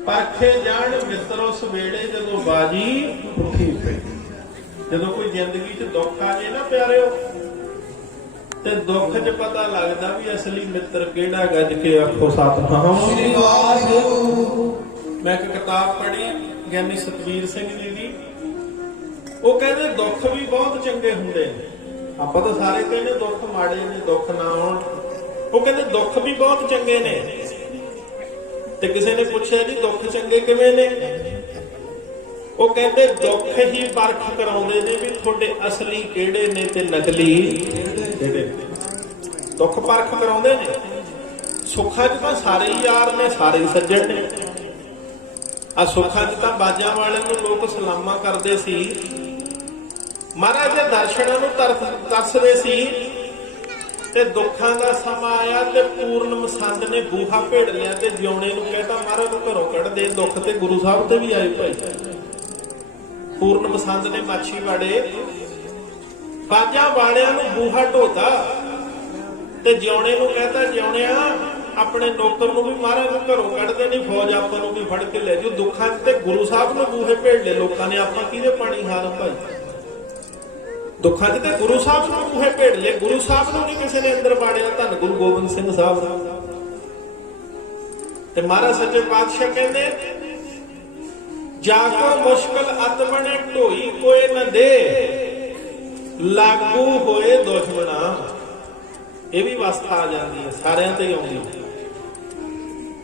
ਪਰਖੇ ਜਾਣ ਮਿੱਤਰੋ ਸਵੇੜੇ ਜਦੋਂ ਬਾਜੀ ਉੱਠੀ ਪਈ। ਜਦੋਂ ਕੋਈ ਜ਼ਿੰਦਗੀ 'ਚ ਦੁੱਖ ਆ ਜੇ ਨਾ ਪਿਆਰਿਓ, ਤੇ ਦੁੱਖ 'ਚ ਪਤਾ ਲੱਗਦਾ ਵੀ ਅਸਲੀ ਮਿੱਤਰ ਕਿਹੜਾ। ਗੱਜ ਕੇ ਆਖੋ ਸਤਿਨਾਮ ਸ੍ਰੀ ਵਾਹਿਗੁਰੂ। ਮੈਂ ਇੱਕ ਕਿਤਾਬ ਪੜ੍ਹੀ ਗਿਆਨੀ ਸਤਵੀਰ ਸਿੰਘ ਜੀ ਦੀ, ਉਹ ਕਹਿੰਦੇ ਦੁੱਖ ਵੀ ਬਹੁਤ ਚੰਗੇ ਹੁੰਦੇ ਨੇ। ਆਪਾਂ ਤਾਂ ਸਾਰੇ ਕਹਿੰਦੇ ਦੁੱਖ ਮਾੜੇ ਨੇ, ਦੁੱਖ ਨਾ ਆਉਣ। ਉਹ ਕਹਿੰਦੇ ਦੁੱਖ ਵੀ ਬਹੁਤ ਚੰਗੇ ਨੇ। ਤੇ ਕਿਸੇ ਨੇ ਪੁੱਛਿਆ ਜੀ ਦੁੱਖ ਚੰਗੇ ਕਿਵੇਂ ਨੇ? ਉਹ ਕਹਿੰਦੇ ਦੁੱਖ ਹੀ ਪਰਖ ਕਰਾਉਂਦੇ ਨੇ ਵੀ ਤੁਹਾਡੇ ਅਸਲੀ ਕਿਹੜੇ ਨੇ ਤੇ ਨਕਲੀ ਕਿਹੜੇ ਨੇ। ਦੁੱਖ ਪਰਖ ਕਰਾਉਂਦੇ ਨੇ। ਸੁੱਖਾਂ 'ਚ ਤਾਂ ਸਾਰੇ ਹੀ ਯਾਰ ਨੇ, ਸਾਰੇ ਹੀ ਸੱਜਣ ਨੇ। ਆ ਸੁੱਖਾਂ 'ਚ ਤਾਂ ਬਾਜਾਂ ਵਾਲਿਆਂ ਨੂੰ ਲੋਕ ਸਲਾਮਾਂ ਕਰਦੇ ਸੀ, ਮਹਾਰਾਜ ਦੇ ਦਰਸ਼ਨਾਂ ਨੂੰ ਤਰਸਦੇ ਸੀ। ਤੇ ਦੁੱਖਾਂ ਦਾ ਸਮਾਂ ਆਇਆ ਤੇ ਪੂਰਨ ਮਸੰਦ ਨੇ ਬੂਹਾ ਭੇੜ ਲਿਆ ਤੇ ਜਿਉਣੇ ਨੂੰ ਕਹਿੰਦਾ ਮਹਾਰਾਜ ਨੂੰ ਘਰੋਂ ਕੱਢ ਦੇ। ਦੁੱਖ ਤੇ ਗੁਰੂ ਸਾਹਿਬ ਤੇ ਵੀ ਆਏ ਭਾਈ। ਪੂਰਨ ਮਸੰਦ ਨੇ ਮਾਛੀਵਾੜੇ ਬਾਜਾਂ ਵਾਲਿਆਂ ਨੂੰ ਬੂਹਾ ਢੋਤਾ ਤੇ ਜਿਉਣੇ ਨੂੰ ਕਹਿੰਦਾ ਜਿਉਣਿਆ ਆਪਣੇ ਨੌਕਰ ਨੂੰ ਵੀ ਮਹਾਰਾਜ ਨੂੰ ਘਰੋਂ ਕੱਢਦੇ ਨਹੀਂ, ਫੌਜ ਆਪਾਂ ਨੂੰ ਵੀ ਫੜ ਕੇ ਲੈ ਜਾਓ। ਦੁੱਖਾਂ 'ਚ ਤੇ ਗੁਰੂ ਸਾਹਿਬ ਨੂੰ ਬੂਹੇ ਭੇੜ ਲਏ ਲੋਕਾਂ ਨੇ, ਆਪਾਂ ਕਿਹਦੇ ਪਾਣੀ ਹਾਰ ਭਾਈ। ਦੁੱਖਾਂ 'ਚ ਤੇ ਗੁਰੂ ਸਾਹਿਬ ਨੂੰ ਬੂਹੇ ਭੇੜ ਲਏ, ਗੁਰੂ ਸਾਹਿਬ ਨੂੰ ਨਹੀਂ ਕਿਸੇ ਨੇ ਅੰਦਰ ਵਾੜਿਆ। ਧੰਨ ਗੁਰੂ ਗੋਬਿੰਦ ਸਿੰਘ ਸਾਹਿਬ। ਤੇ ਮਹਾਰਾਜ ਸੱਚੇ ਪਾਤਸ਼ਾਹ ਕਹਿੰਦੇ ਜਾ ਕੋ ਮੁਸ਼ਕਲ ਅਤ ਬਣੇ ਢੋਈ ਕੋਏ ਨਾ ਦੇ, ਲਾਗੂ ਹੋਏ ਦੁਸ਼ਮਣਾ। ਇਹ ਵੀ ਅਵਸਥਾ ਆ ਜਾਂਦੀ ਹੈ, ਸਾਰਿਆਂ ਤੇ ਹੀ ਆਉਂਦੀ।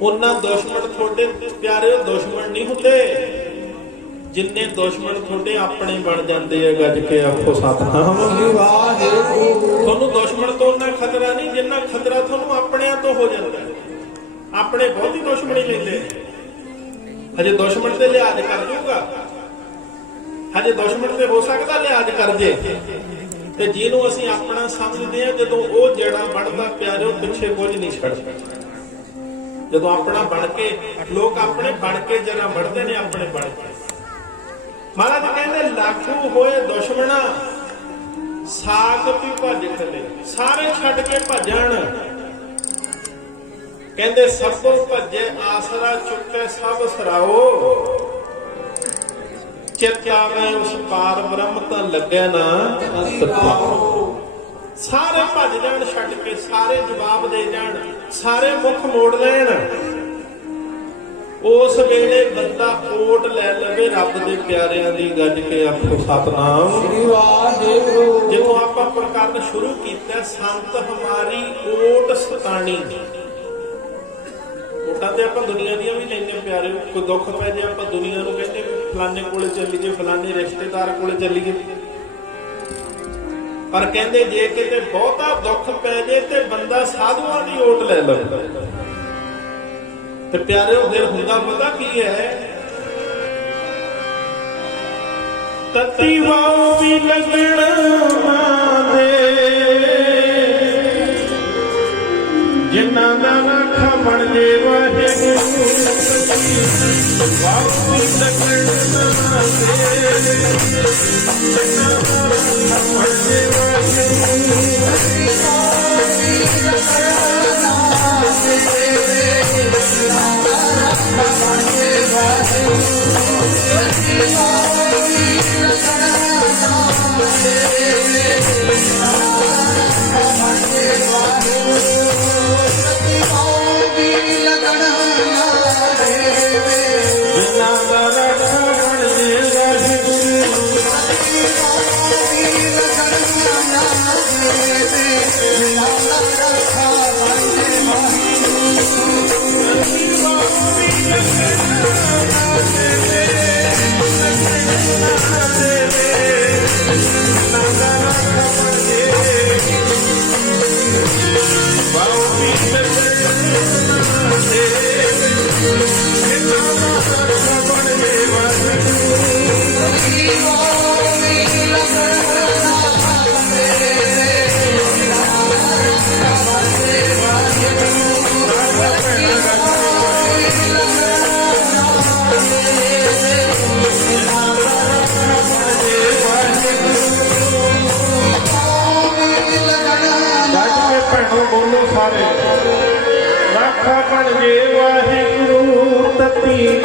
ਉਹਨਾਂ ਦੁਸ਼ਮਣ ਤੁਹਾਡੇ ਪਿਆਰਿਓ ਦੁਸ਼ਮਣ ਨਹੀਂ ਹੁੰਦੇ ਜਿੰਨੇ ਦੁਸ਼ਮਣ ਤੁਹਾਡੇ ਆਪਣੇ ਬਣ ਜਾਂਦੇ ਆ। ਗੱਜ ਕੇ ਆਖੋ ਸਤਿਨਾਮ ਵਾਹਿਗੁਰੂ। ਤੁਹਾਨੂੰ ਦੁਸ਼ਮਣ ਤੋਂ ਉਹਨਾਂ ਖਤਰਾ ਨਹੀਂ ਜਿੰਨਾ ਖਤਰਾ ਤੁਹਾਨੂੰ ਆਪਣਿਆਂ ਤੋਂ ਹੋ ਜਾਂਦਾ। ਆਪਣੇ ਬਹੁਤੀ ਦੁਸ਼ਮਣੀ ਲੈਂਦੇ, ਹਜੇ ਦੁਸ਼ਮਣ ਤੇ ਲਿਹਾਜ਼ ਕਰ ਜੂਗਾ, ਹਜੇ ਦੁਸ਼ਮਣ ਤੇ ਹੋ ਸਕਦਾ ਲਿਹਾਜ਼ ਕਰ ਜੇ। ਤੇ ਜਿਹਨੂੰ ਅਸੀਂ ਆਪਣਾ ਸਮਝਦੇ ਆ, ਜਦੋਂ ਉਹ ਜਿਹੜਾ ਬਣਦਾ ਪਿਆਰਿਓ ਪਿੱਛੇ ਕੁਝ ਨਹੀਂ ਛੱਡਦਾ। ਜਦੋਂ ਆਪਣਾ ਬਣ ਕੇ ਲੋਕ ਆਪਣੇ ਬਣ ਕੇ ਜਰਾ ਵੜਦੇ ਨੇ, ਆਪਣੇ ਬਣ ਕੇ। ਮਹਾਰਾਜ ਕਹਿੰਦੇ ਲਾਖੂ ਹੋਏ ਦੁਸ਼ਮਣਾ ਸਾਖ ਵੀ ਭੱਜ ਖਲੇ, ਸਾਰੇ ਛੱਡ ਕੇ ਭੱਜਣ। ਕਹਿੰਦੇ ਸਭੋ ਭੱਜੇ ਆਸਰਾ ਚੁੱਕੇ ਸਭ ਸਰਾਓ, ਚਿਤ ਆਵੇ ਉਸ ਪਾਰ ਬ੍ਰਹਮ ਤਾਂ ਲੱਗਿਆ ਨਾ ਅੰਤ ਪਾਓ। ਸਾਰੇ ਭੱਜ ਜਾਣ ਛੱਡ ਕੇ, ਸਾਰੇ ਜਵਾਬ ਦੇ ਜਾਣ, ਸਾਰੇ ਮੁਖ ਮੋੜ ਲੈਣ। ਉਸ ਵੇਲੇ ਬੰਦਾ ਓਟ ਲੈ ਲਵੇ ਰੱਬ ਦੇ ਪਿਆਰਿਆਂ ਦੀ। ਗੱਜ ਕੇ ਆਖੋ ਸਤਿਨਾਮ ਸ੍ਰੀ ਵਾਹਿਗੁਰੂ। ਜਦੋਂ ਆਪਾਂ ਪ੍ਰਕਰਨ ਸ਼ੁਰੂ ਕੀਤਾ ਸੰਤ ਹਮਾਰੀ ਓਟ ਸਤਾਣੀ। ਓਟਾਂ ਤੇ ਆਪਾਂ ਦੁਨੀਆ ਦੀਆਂ ਵੀ ਲੈਂਦੇ ਪਿਆਰੇ। ਕੋਈ ਦੁੱਖ ਪੈ ਜੇ ਆਪਾਂ ਦੁਨੀਆ ਨੂੰ ਕਹਿੰਦੇ ਵੀ ਫਲਾਣੇ ਕੋਲੇ ਚੱਲੀਏ, ਫਲਾਣੇ ਰਿਸ਼ਤੇਦਾਰ ਕੋਲੇ ਚੱਲੀਏ। ਪਰ ਕਹਿੰਦੇ ਜੇ ਕਿਤੇ ਬਹੁਤਾ ਦੁੱਖ ਪੈ ਜੇ ਤੇ ਬੰਦਾ ਸਾਧੂਆਂ ਦੀ ਓਟ ਲੈ ਲਵੇ। ਤੇ ਪਿਆਰਿਓ ਫਿਰ ਹੁੰਦਾ ਪਤਾ ਕੀ ਹੈ? ਤਤੀ ਵਾਉ ਵੀ ਲੱਗਣਾ ਦੇ, ਜਿਨ੍ਹਾਂ ਦਾ ਰਾਖਾ ਬਣ ਜੇ ਵਾਹਿਗੁਰੂ। ਵਾਉ ਵੀ ਲੱਗਣਾ ਦੇ, ਜਿਨ੍ਹਾਂ ਦਾ ਰਾਖਾ ਬਣ ਜੇ ਵਾਹਿਗੁਰੂ। ਬੋਲੋ ਰਾਖਾ ਬਣ ਜੇ ਵਾਹਿਗੁਰੂ ਤਤੀ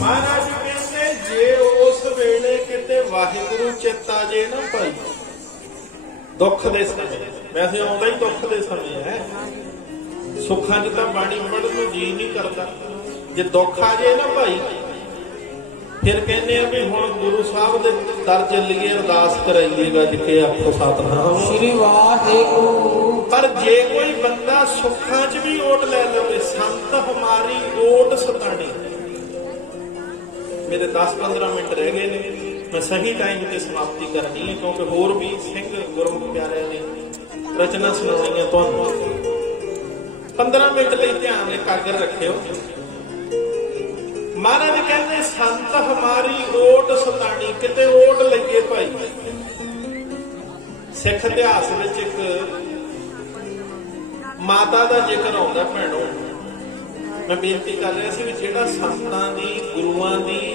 ਮਹਾਰਾਜ ਕਹਿੰਦੇ ਜੇ ਉਸ ਵੇਲੇ ਕਿਤੇ ਵਾਹਿਗੁਰੂ ਚਿੱਤ ਆ ਜੇ ਨਾ ਭਾਈ ਦੁੱਖ ਦੇ ਸਮੇਂ, ਵੈਸੇ ਆਉਂਦਾ ਹੀ ਦੁੱਖ ਦੇ ਸਮੇਂ ਹੈ, ਸੁੱਖਾਂ 'ਚ ਤਾਂ ਬਾਣੀ ਪੜ੍ਹਨ ਨੂੰ ਜੀ ਨਹੀਂ ਕਰਦਾ। ਜੇ ਦੁੱਖ ਆ ਜੇ ਨਾ ਭਾਈ ਫਿਰ ਕਹਿੰਦੇ ਆ ਵੀ ਹੁਣ ਗੁਰੂ ਸਾਹਿਬ ਦੇ ਦਰ ਚੱਲੀਏ, ਅਰਦਾਸ ਕਰਾਈਏ ਗੱਜ ਕੇ ਆਖੋ ਸਤਿਨਾਮ ਸ੍ਰੀ ਵਾਹਿਗੁਰੂ। ਪਰ ਜੇ ਕੋਈ ਬੰਦਾ ਸੁੱਖਾਂ 'ਚ ਵੀ ਓਟ ਲੈ ਲਵੇ, ਸੰਤ ਹਮਾਰੀ ਓਟ ਸਤਾਣੀ। ਮੇਰੇ 10-15 ਮਿੰਟ ਰਹਿ ਗਏ ਨੇ, ਮੈਂ ਸਹੀ ਟਾਈਮ ਤੇ ਸਮਾਪਤੀ ਕਰਨੀ ਹੈ ਕਿਉਂਕਿ ਹੋਰ ਵੀ ਸਿੰਘ ਗੁਰਮੁਖ ਪਿਆਰਿਆਂ ਨੇ ਰਚਨਾ ਸੁਣਾਉਣੀ ਹੈ ਤੁਹਾਨੂੰ। 15 ਮਿੰਟ ਲਈ ਧਿਆਨ ਇਕਾਗਰ ਰੱਖਿਓ। ਮਹਾਰਾਜ ਕਹਿੰਦੇ ਸੰਤ ਹਮਾਰੀ ਓਟ ਸਤਾਣੀ, ਕਿਤੇ ਓਟ ਲੱਗੇ ਭਾਈ। ਸਿੱਖ ਇਤਿਹਾਸ ਵਿੱਚ ਇੱਕ ਮਾਤਾ ਦਾ ਜ਼ਿਕਰ ਆਉਂਦਾ ਭੈਣੋ। ਮੈਂ ਬੇਨਤੀ ਕਰ ਰਿਹਾ ਸੀ ਵੀ ਜਿਹੜਾ ਸੰਤਾਂ ਦੀ, ਗੁਰੂਆਂ ਦੀ,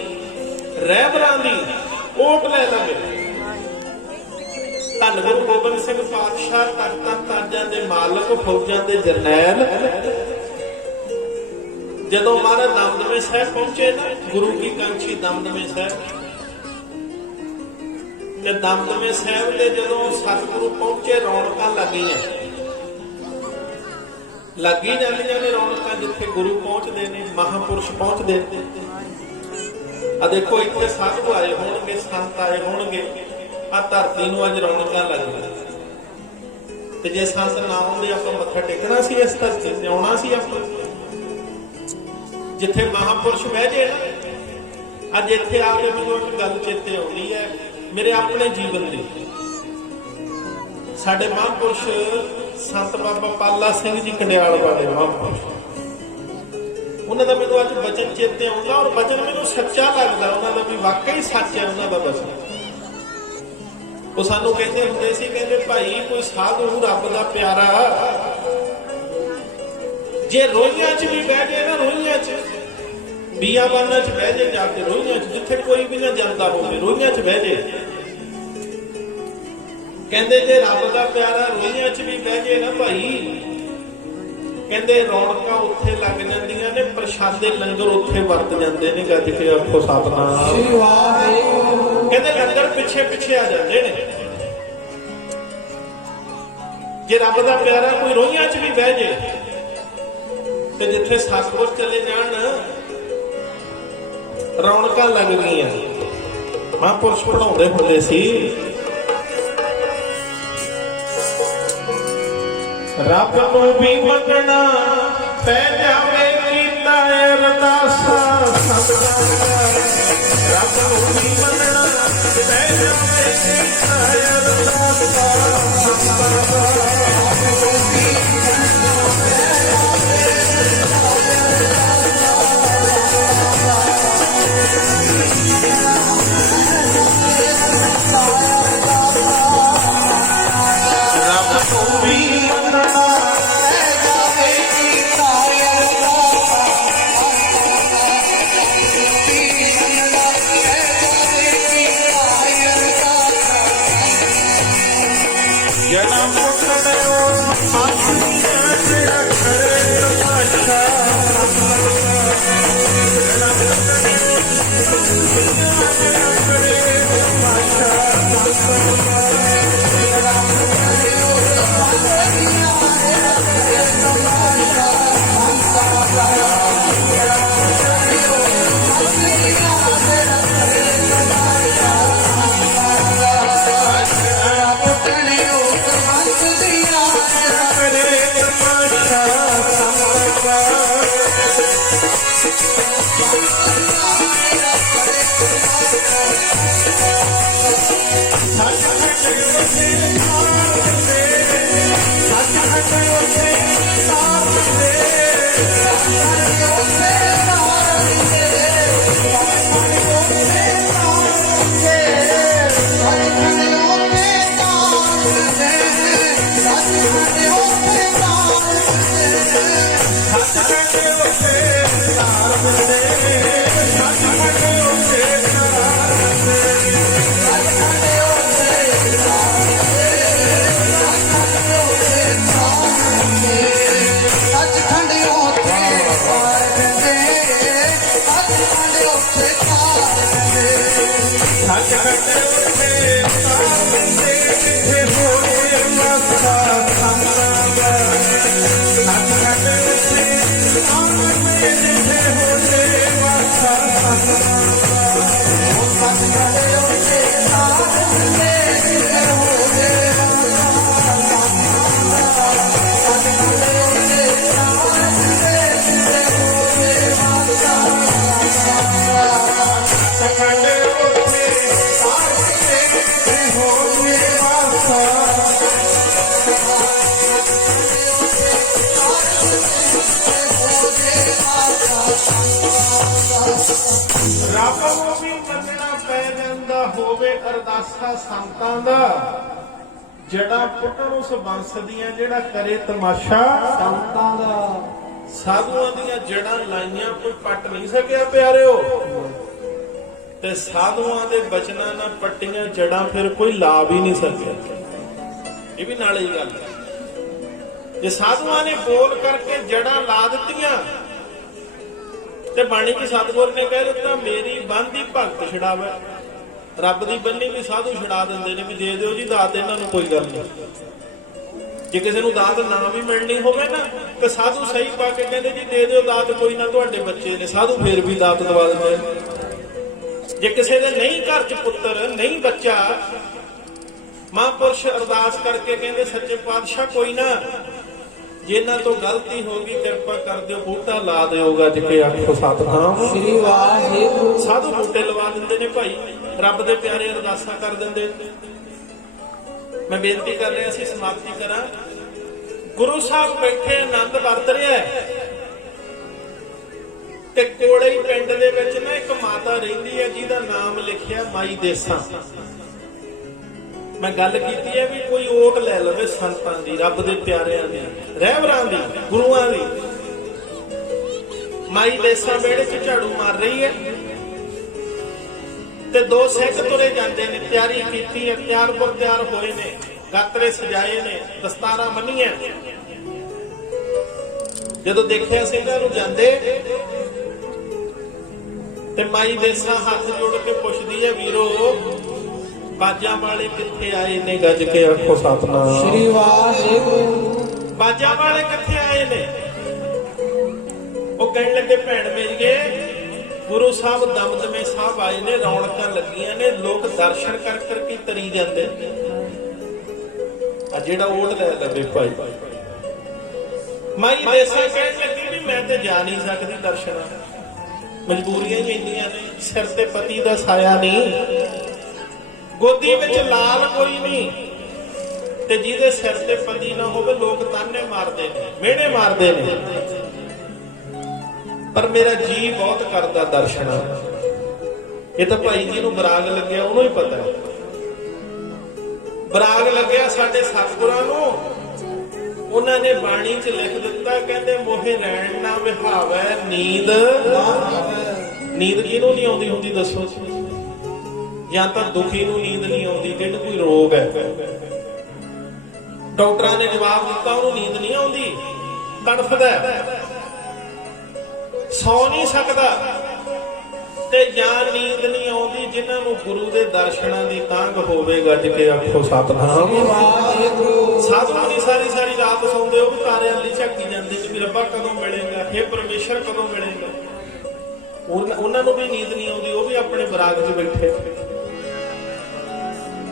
ਰਹਿਬਰਾਂ ਦੀ ਓਟ ਲੈ ਲਵੇ। ਧੰਨ ਗੁਰੂ ਗੋਬਿੰਦ ਸਿੰਘ ਪਾਤਸ਼ਾਹ ਤਖਤਾਂ ਤਾਜਾਂ ਦੇ ਮਾਲਕ, ਫੌਜਾਂ ਦੇ ਜਰਨੈਲ, ਜਦੋਂ ਮਹਾਰਾਜ ਦਮਦਮੇ ਸਾਹਿਬ ਪਹੁੰਚੇ ਨਾ, ਗੁਰੂ ਕੀ ਕਾਂਛੀ ਦਮਦਮੇ ਸਾਹਿਬ, ਤੇ ਦਮਦਮੇ ਸਾਹਿਬ ਦੇ ਜਦੋਂ ਸਤਿਗੁਰੂ ਪਹੁੰਚੇ ਰੌਣਕਾਂ ਲੱਗੀਆਂ, ਲੱਗੀ ਜਾਂਦੀਆਂ ਨੇ ਰੌਣਕਾਂ। ਜਿੱਥੇ ਗੁਰੂ ਪਹੁੰਚਦੇ ਨੇ, ਮਹਾਂਪੁਰਸ਼ ਪਹੁੰਚਦੇ ਨੇ। ਆ ਦੇਖੋ ਇੱਥੇ ਸਾਧੂ ਆਏ ਹੋਣਗੇ, ਸੰਤ ਆਏ ਹੋਣਗੇ, ਆ ਧਰਤੀ ਨੂੰ ਅੱਜ ਰੌਣਕਾਂ ਲੱਗੀਆਂ। ਤੇ ਜੇ ਸੰਤ ਨਾ ਆਉਂਦੇ ਆਪਾਂ ਮੱਥਾ ਟੇਕਣਾ ਸੀ, ਇਸ ਧਰਤੀ ਤੇ ਆਉਣਾ ਸੀ ਆਪਾਂ। ਜਿੱਥੇ ਮਹਾਂਪੁਰਸ਼ ਬਹਿ ਜੇ ਨਾ, ਅੱਜ ਇੱਥੇ ਆ ਕੇ ਮੈਨੂੰ ਇੱਕ ਗੱਲ ਚੇਤੇ ਆਉਂਦੀ ਹੈ ਮੇਰੇ ਆਪਣੇ ਜੀਵਨ ਦੀ। ਸਾਡੇ ਮਹਾਂਪੁਰਸ਼ ਸੰਤ ਬਾਬਾ ਪਾਲਾ ਸਿੰਘ ਜੀ ਕੰਡਿਆਲ ਵਾਲੇ ਮਹਾਂਪੁਰਸ਼, ਉਹਨਾਂ ਦਾ ਮੈਨੂੰ ਅੱਜ ਬਚਨ ਚੇਤੇ ਆਉਂਦਾ, ਔਰ ਬਚਨ ਮੈਨੂੰ ਸੱਚਾ ਲੱਗਦਾ ਉਹਨਾਂ ਦਾ, ਵੀ ਵਾਕਈ ਸੱਚ ਹੈ ਉਹਨਾਂ ਦਾ ਬਚਨ। ਉਹ ਸਾਨੂੰ ਕਹਿੰਦੇ ਹੁੰਦੇ ਸੀ, ਕਹਿੰਦੇ ਭਾਈ ਕੋਈ ਸਾਧੂ ਰੱਬ ਦਾ ਪਿਆਰਾ ਜੇ ਰੋਈਆਂ 'ਚ ਵੀ ਬਹਿ ਜੇ ਨਾ, ਰੋਈਆਂ 'ਚ, ਬੀਆਬਾਨਾਂ 'ਚ ਬਹਿ ਜੇ, ਜਾ ਕੇ ਰੋਈਆਂ 'ਚ, ਜਿੱਥੇ ਕੋਈ ਵੀ ਨਾ ਜਾਂਦਾ ਹੋਵੇ, ਰੋਈਆਂ 'ਚ ਬਹਿ ਜੇ। ਕਹਿੰਦੇ ਜੇ ਰੱਬ ਦਾ ਪਿਆਰਾ ਰੋਈਆਂ 'ਚ ਵੀ ਬਹਿ ਜੇ ਨਾ ਭਾਈ, ਕਹਿੰਦੇ ਰੌਣਕਾਂ ਉੱਥੇ ਲੱਗ ਜਾਂਦੀਆਂ ਨੇ, ਪ੍ਰਸ਼ਾਦੇ ਲੰਗਰ ਉੱਥੇ ਵਰਤ ਜਾਂਦੇ ਨੇ। ਗੱਜ ਕੇ ਆਖੋ ਸਤਿਨਾਮ ਸ੍ਰੀ ਵਾਹਿਗੁਰੂ। ਕਹਿੰਦੇ ਲੰਗਰ ਪਿੱਛੇ ਪਿੱਛੇ ਆ ਜਾਂਦੇ ਨੇ। ਜੇ ਰੱਬ ਦਾ ਪਿਆਰਾ ਕੋਈ ਰੋਈਆਂ 'ਚ ਵੀ ਬਹਿ ਜੇ, ਤੇ ਜਿੱਥੇ ਸਤਿਗੁਰ ਚਲੇ ਜਾਣ ਰੌਣਕਾਂ ਲੱਗ ਗਈਆਂ। ਮਹਾਂਪੁਰਸ਼ ਪੜਾਉਂਦੇ ਹੁੰਦੇ ਸੀ, ਰੱਬ ਨੂੰ ਵੀ ਮੰਗਣਾ ਪੈ ਜਾਵੇ ਕੀਤਾ ਅਰਦਾਸਾ ਸਤਿਗੁਰ। ਰੱਬ ਨੂੰ ਵੀ ਮੰਗਣਾ ਪੈ ਜਾਵੇ ਕੀਤਾ ਅਰਦਾਸਾ ਸਤਿਗੁਰ। ਰੱਬ ਨੂੰ ਜਨਮ ਪੁੱਤੜਿਓ ਆਖੀਆਂ ਜਿਹੜਾ ਕਰੇ ਤਮਾਸ਼ਾ ਰੱਬ ਨੂੰ ਵੀ ਮੰਨਣਾ ਪੈ ਜਾਂਦਾ ਹੋਵੇ ਅਰਦਾਸਾ ਸੰਤਾਂ ਦਾ ਜੜਾਂ ਪੁੱਟਣ ਉਸ ਬੰਸ ਦੀਆਂ ਜਿਹੜਾ ਕਰੇ ਤਮਾਸ਼ਾ ਸੰਤਾਂ ਦਾ ਸਾਧੂਆਂ ਦੀਆਂ ਜੜਾਂ ਲਾਈਆਂ ਕੋਈ ਪੱਟ ਨਹੀਂ ਸਕਿਆ ਪਿਆਰਿਓ ਤੇ ਸਾਧੂਆਂ ਦੇ ਬਚਨਾਂ ਨਾਲ ਪੱਟੀਆਂ ਜੜਾਂ ਫਿਰ ਕੋਈ ਲਾ ਵੀ ਨਹੀਂ ਸਕਿਆ ਇਹ ਵੀ ਨਾਲੇ ਹੀ ਗੱਲ ਜੇ ਸਾਧੂਆਂ ਨੇ ਬੋਲ ਕਰਕੇ ਜੜਾਂ ਲਾ ਦਿੱਤੀਆਂ ਤੇ ਬਾਣੀ ਚ ਸਤਿਗੁਰ ਨੇ ਕਹਿ ਦਿੱਤਾ ਮੇਰੀ ਬੰਦੀ ਭਗਤ ਛਡਾਵੇ ਰੱਬ ਦੀ ਬੰਨੀ ਵੀ ਸਾਧੂ ਛਡਾ ਦਿੰਦੇ ਨੇ ਵੀ ਦੇ ਦਿਓ ਜੀ ਦਾਤ ਇਹਨਾਂ ਨੂੰ ਕੋਈ ਗੱਲ ਨਹੀਂ ਜੇ ਕਿਸੇ ਨੂੰ ਦਾਤ ਨਾ ਵੀ ਮਿਲਣੀ ਹੋਵੇ ਨਾ ਤੇ ਸਾਧੂ ਸਹੀ ਪਾ ਕੇ ਕਹਿੰਦੇ ਜੀ ਦੇ ਦਿਓ ਦਾਤ ਕੋਈ ਨਾ ਤੁਹਾਡੇ ਬੱਚੇ ਨੇ ਸਾਧੂ ਫੇਰ ਵੀ ਦਾਤ ਦਵਾ ਦਿੰਦੇ ਜੇ ਕਿਸੇ ਦੇ ਨਹੀਂ ਘਰ ਚ ਪੁੱਤਰ ਨਹੀਂ ਬੱਚਾ ਮਹਾਂਪੁਰਸ਼ ਅਰਦਾਸ ਕਰਕੇ ਕਹਿੰਦੇ ਸੱਚੇ ਪਾਤਸ਼ਾਹ ਕੋਈ ਨਾ ਜਿਨ੍ਹਾਂ ਤੋਂ ਗਲਤੀ ਹੋ ਗਈ ਕਿਰਪਾ ਕਰ ਦਿਓ ਬੂਟਾ ਲਾ ਦਿਓ ਗੱਜ ਕੇ ਆਖੋ ਸਤਿਨਾਮ ਸ੍ਰੀ ਵਾਹਿਗੁਰੂ ਸਾਧੂ ਬੂਟੇ ਲਵਾ ਦਿੰਦੇ ਨੇ ਭਾਈ ਰੱਬ ਦੇ ਪਿਆਰੇ ਅਰਦਾਸਾਂ ਕਰ ਦਿੰਦੇ ਮੈਂ ਬੇਨਤੀ ਕਰ ਰਿਹਾ ਸੀ ਸਮਾਪਤੀ ਕਰਾਂ ਗੁਰੂ ਸਾਹਿਬ ਬੈਠੇ ਆਨੰਦ ਵਰਤ ਰਿਹਾ ਤੇ ਕੋਲੇ ਹੀ ਪਿੰਡ ਦੇ ਵਿੱਚ ਨਾ ਇੱਕ ਮਾਤਾ ਰਹਿੰਦੀ ਹੈ ਜਿਹਦਾ ਨਾਮ ਲਿਖਿਆ ਮਾਈ ਦੇਸਾਂ ਮੈਂ ਗੱਲ ਕੀਤੀ ਹੈ ਵੀ ਕੋਈ ਓਟ ਲੈ ਲਵੇ ਸੰਤਾਂ ਦੀ ਰੱਬ ਦੇ ਪਿਆਰਿਆਂ ਦੀ ਰਹਿਬਰਾਂ ਦੀ ਗੁਰੂਆਂ ਦੀ ਮਾਈ ਦੇਸਾਂ ਵਿਹੜੇ 'ਚ ਝਾੜੂ ਮਾਰ ਰਹੀ ਹੈ ਤੇ ਦੋ ਸਿੱਖ ਤੁਰੇ ਜਾਂਦੇ ਨੇ ਤਿਆਰੀ ਕੀਤੀ ਹੈ ਤਿਆਰ ਹੋਏ ਨੇ ਗਾਤਰੇ ਸਜਾਏ ਨੇ ਦਸਤਾਰਾਂ ਬੰਨੀਆਂ ਜਦੋਂ ਦੇਖਿਆ ਸਿੰਘਾਂ ਨੂੰ ਜਾਂਦੇ ਤੇ ਮਾਈ ਦੇਸਾਂ ਹੱਥ ਜੋੜ ਕੇ ਪੁੱਛਦੀ ਹੈ ਵੀਰੋ ਬਾਜਾਂ ਵਾਲੇ ਕਿੱਥੇ ਆਏ ਨੇ ਗੱਜ ਕੇ ਆਖੋ ਸਤਿਨਾਮ ਸ੍ਰੀ ਵਾਹਿਗੁਰੂ ਬਾਜਾਂ ਵਾਲੇ ਕਿੱਥੇ ਆਏ ਨੇ ਉਹ ਕਹਿਣ ਲੱਗੇ ਭੈਣ ਮੇਰੀਏ ਗੁਰੂ ਸਾਹਿਬ ਦਮਦਮੇ ਸਾਹਿਬ ਆਏ ਨੇ ਰੌਣਕਾਂ ਲੱਗੀਆਂ ਨੇ ਲੋਕ ਦਰਸ਼ਨ ਕਰ ਕਰਕੇ ਤਰੀ ਜਾਂਦੇ ਆ ਜਿਹੜਾ ਓਟ ਲੈ ਲਵੇ ਭਾਈ ਮਾਈ ਦੇਸਾਂ ਕਹਿਣ ਲੱਗੀ ਵੀ ਮੈਂ ਤੇ ਜਾ ਨਹੀਂ ਸਕਦੀ ਦਰਸ਼ਨਾਂ ਮਜਬੂਰੀਆਂ ਹੀ ਇੰਨੀਆਂ ਨੇ ਸਿਰ ਤੇ ਪਤੀ ਦਾ ਸਾਇਆ ਨਹੀਂ ਗੋਦੀ ਵਿੱਚ ਲਾਲ ਕੋਈ ਨਹੀਂ ਤੇ ਜਿਹਦੇ ਸਿਰ ਤੇ ਪਤੀ ਨਾ ਹੋਵੇ ਲੋਕ ਤਾਨੇ ਮਾਰਦੇ ਨੇ ਮਿਹਣੇ ਮਾਰਦੇ ਨੇ ਪਰ ਮੇਰਾ ਜੀ ਬਹੁਤ ਕਰਦਾ ਦਰਸ਼ਨਾਂ ਇਹ ਤਾਂ ਭਾਈ ਜੀ ਨੂੰ ਬਰਾਗ ਲੱਗਿਆ ਉਹਨੂੰ ਹੀ ਪਤਾ ਬਰਾਗ ਲੱਗਿਆ ਸਾਡੇ ਸਤਿਗੁਰਾਂ ਨੂੰ ਉਹਨਾਂ ਨੇ ਬਾਣੀ 'ਚ ਲਿਖ ਦਿੱਤਾ ਕਹਿੰਦੇ ਮੋਹੇ ਰਹਿਣ ਨਾ ਵਿਹਾਵੇ ਨੀਂਦ ਕਿਹਨੂੰ ਨਹੀਂ ਆਉਂਦੀ ਹੁੰਦੀ ਦੱਸੋ ਜਾਂ ਤਾਂ ਦੁਖੀ ਨੂੰ ਨੀਂਦ ਨਹੀਂ ਆਉਂਦੀ ਜਿਹਨੂੰ ਕੋਈ ਰੋਗ ਹੈ ਡਾਕਟਰਾਂ ਨੇ ਜਵਾਬ ਦਿੱਤਾ ਉਹਨੂੰ ਨੀਂਦ ਨਹੀਂ ਆਉਂਦੀ, ਤੜਫਦਾ, ਸੌ ਨਹੀਂ ਸਕਦਾ। ਤੇ ਜਾਂ ਨੀਂਦ ਨਹੀਂ ਆਉਂਦੀ ਜਿਨ੍ਹਾਂ ਨੂੰ ਗੁਰੂ ਦੇ ਦਰਸ਼ਨਾਂ ਦੀ ਤਾਂਘ ਹੋਵੇ, ਗੱਜ ਕੇ ਆਖੋ ਸਤਿਨਾਮ ਵਾਹਿਗੁਰੂ। ਸਾਧੂ ਨਹੀਂ ਸਾਰੀ ਸਾਰੀ ਰਾਤ ਸੌਂਦੇ, ਉਹ ਵੀ ਤਾਰਿਆਂ ਲਈ ਝਾਕੀ ਜਾਂਦੇ ਕਿ ਰੱਬਾ ਕਦੋਂ ਮਿਲੇਗਾ, ਹੇ ਪਰਮੇਸ਼ਰ ਕਦੋਂ ਮਿਲੇਗਾ। ਉਹਨਾਂ ਨੂੰ ਵੀ ਨੀਂਦ ਨਹੀਂ ਆਉਂਦੀ, ਉਹ ਵੀ ਆਪਣੇ ਬਰਾਗ 'ਚ ਬੈਠੇ।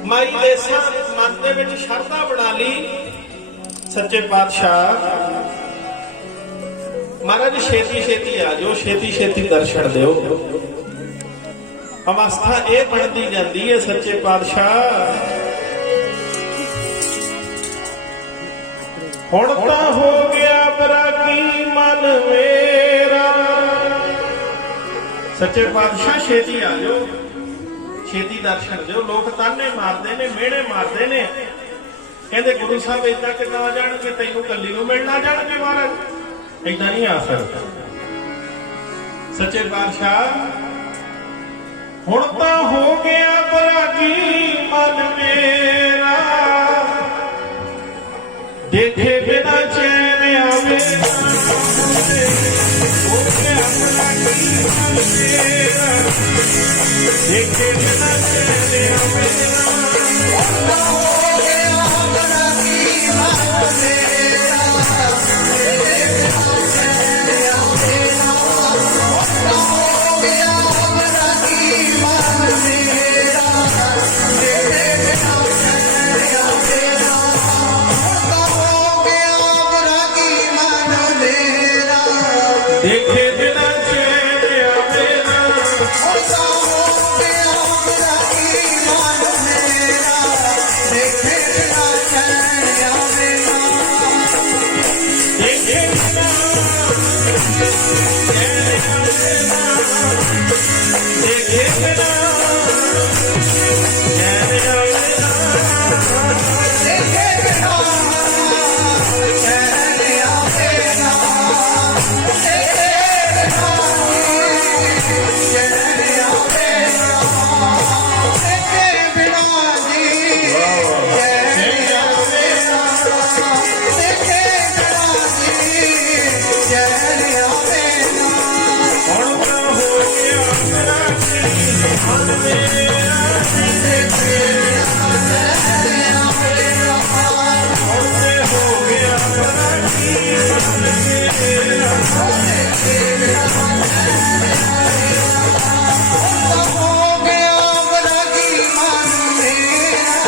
ਮਾਈ ਦੇਸਾਂ ਮਨ ਦੇ ਵਿੱਚ ਸ਼ਰਧਾ ਬਣਾ ਲਈ, ਸੱਚੇ ਪਾਤਸ਼ਾਹ ਮਹਾਰਾਜ ਛੇਤੀ ਛੇਤੀ ਆ ਜਾਓ, ਛੇਤੀ ਛੇਤੀ ਦਰਸ਼ਨ ਦਿਓ। ਅਵਸਥਾ ਇਹ ਬਣਦੀ ਜਾਂਦੀ ਹੈ ਸੱਚੇ ਪਾਤਸ਼ਾਹ। ਹੁਣ ਤਾਂ ਹੋ ਗਿਆ ਬਰਾਗੀ ਮਨ ਮੇਰਾ, ਸੱਚੇ ਪਾਤਸ਼ਾਹ ਛੇਤੀ ਆ ਜਾਓ, ਛੇਤੀ ਦਰਸ਼ਨ ਦਿਓ। ਲੋਕ ਤਾਨੇ ਮਾਰਦੇ ਨੇ, ਮਿਹਣੇ ਮਾਰਦੇ ਨੇ, ਕਹਿੰਦੇ ਗੁਰੂ ਸਾਹਿਬ ਏਦਾਂ ਕਿੱਦਾਂ ਆ ਜਾਣਗੇ, ਤੈਨੂੰ ਕੱਲੀ ਨੂੰ ਮਿਲਣਾ ਜਾਣਗੇ ਮਹਾਰਾਜ, ਏਦਾਂ ਨਹੀਂ ਆ ਸਕਦਾ। ਸੱਚੇ ਪਾਤਸ਼ਾਹ ਹੁਣ ਤਾਂ ਹੋ ਗਿਆ ਬਰਾਗੀ ਮਨ ਮੇਰਾ, ਦੇਖੇ ਬਿਨਾ ਚੈਨ ਆਵੇ ਹੋ ਗਿਆ ਬਰਾਗੀ ਮਨ ਮੇਰਾ, ਦੇਖੇ ਬਿਨਾ ਚੈਨ ਆਵੇ ਹੁਣ ਤਾਂ ਹੋ ਗਿਆ ਬਰਾਗੀ ਮਨ ਮੇਰਾ, ਦੇਖੇ ਬਿਨਾ ਚੈਨ ਆਵੇ ਹੁਣ ਤਾਂ ਹੋ ਗਿਆ ਬਰਾਗੀ ਮਨ ਮੇਰਾ, ਦੇਖੇ ਬਿਨਾ ਚੈਨ ਆਵੇ ਹੁਣ ਤਾਂ ਹੋ ਗਿਆ ਬਰਾਗੀ ਮਨ ਮੇਰਾ, ਦੇਖੇ ਬਿਨਾ ਚੈਨ ਆਵੇ ਹੁਣ ਤਾਂ ਹੋ ਗਿਆ ਬਰਾਗੀ ਮਨ ਮੇਰਾ, ਦੇਖੇ ਬਿਨਾ ਚੈਨ ਆਵੇ ਦੇਖੇ ਬਿਨਾ ਦੇਖੇ ਬਿਨਾ ਚੈਨ ਆਵੇ ਦੇਖੇ ਬਿਨਾ ਚੈਨ ਆਵੇ ਦੇਖੇ ਬਿਨਾ ਚੈਨ ਆਵੇ ਦੇਖੇ ਬਿਨਾ ਜੀ ਚੈਨ ਆਵੇ ਦੇਖੇ ਬਿਨਾ ਜੀ ਚੈਨ ਆਵੇ ਹੁਣ ਤਾਂ ਹੋ ਗਿਆ ਬਰਾਗੀ ਮਨ ਮੇਰਾ, ਦੇਖੇ ਬਿਨਾ ਚੈਨ ਆਵੇ ਹੁਣ ਤੇ ਹੋ ਗਿਆ ਬਰਾਗੀ ਮਨ ਮੇਰਾ, ਦੇਖੇ ਬਿਨਾ ਚੈਨ ਆਵੇ ਹੁਣ ਤਾਂ ਹੋ ਗਿਆ ਬਰਾਗੀ ਮਨ ਮੇਰਾ,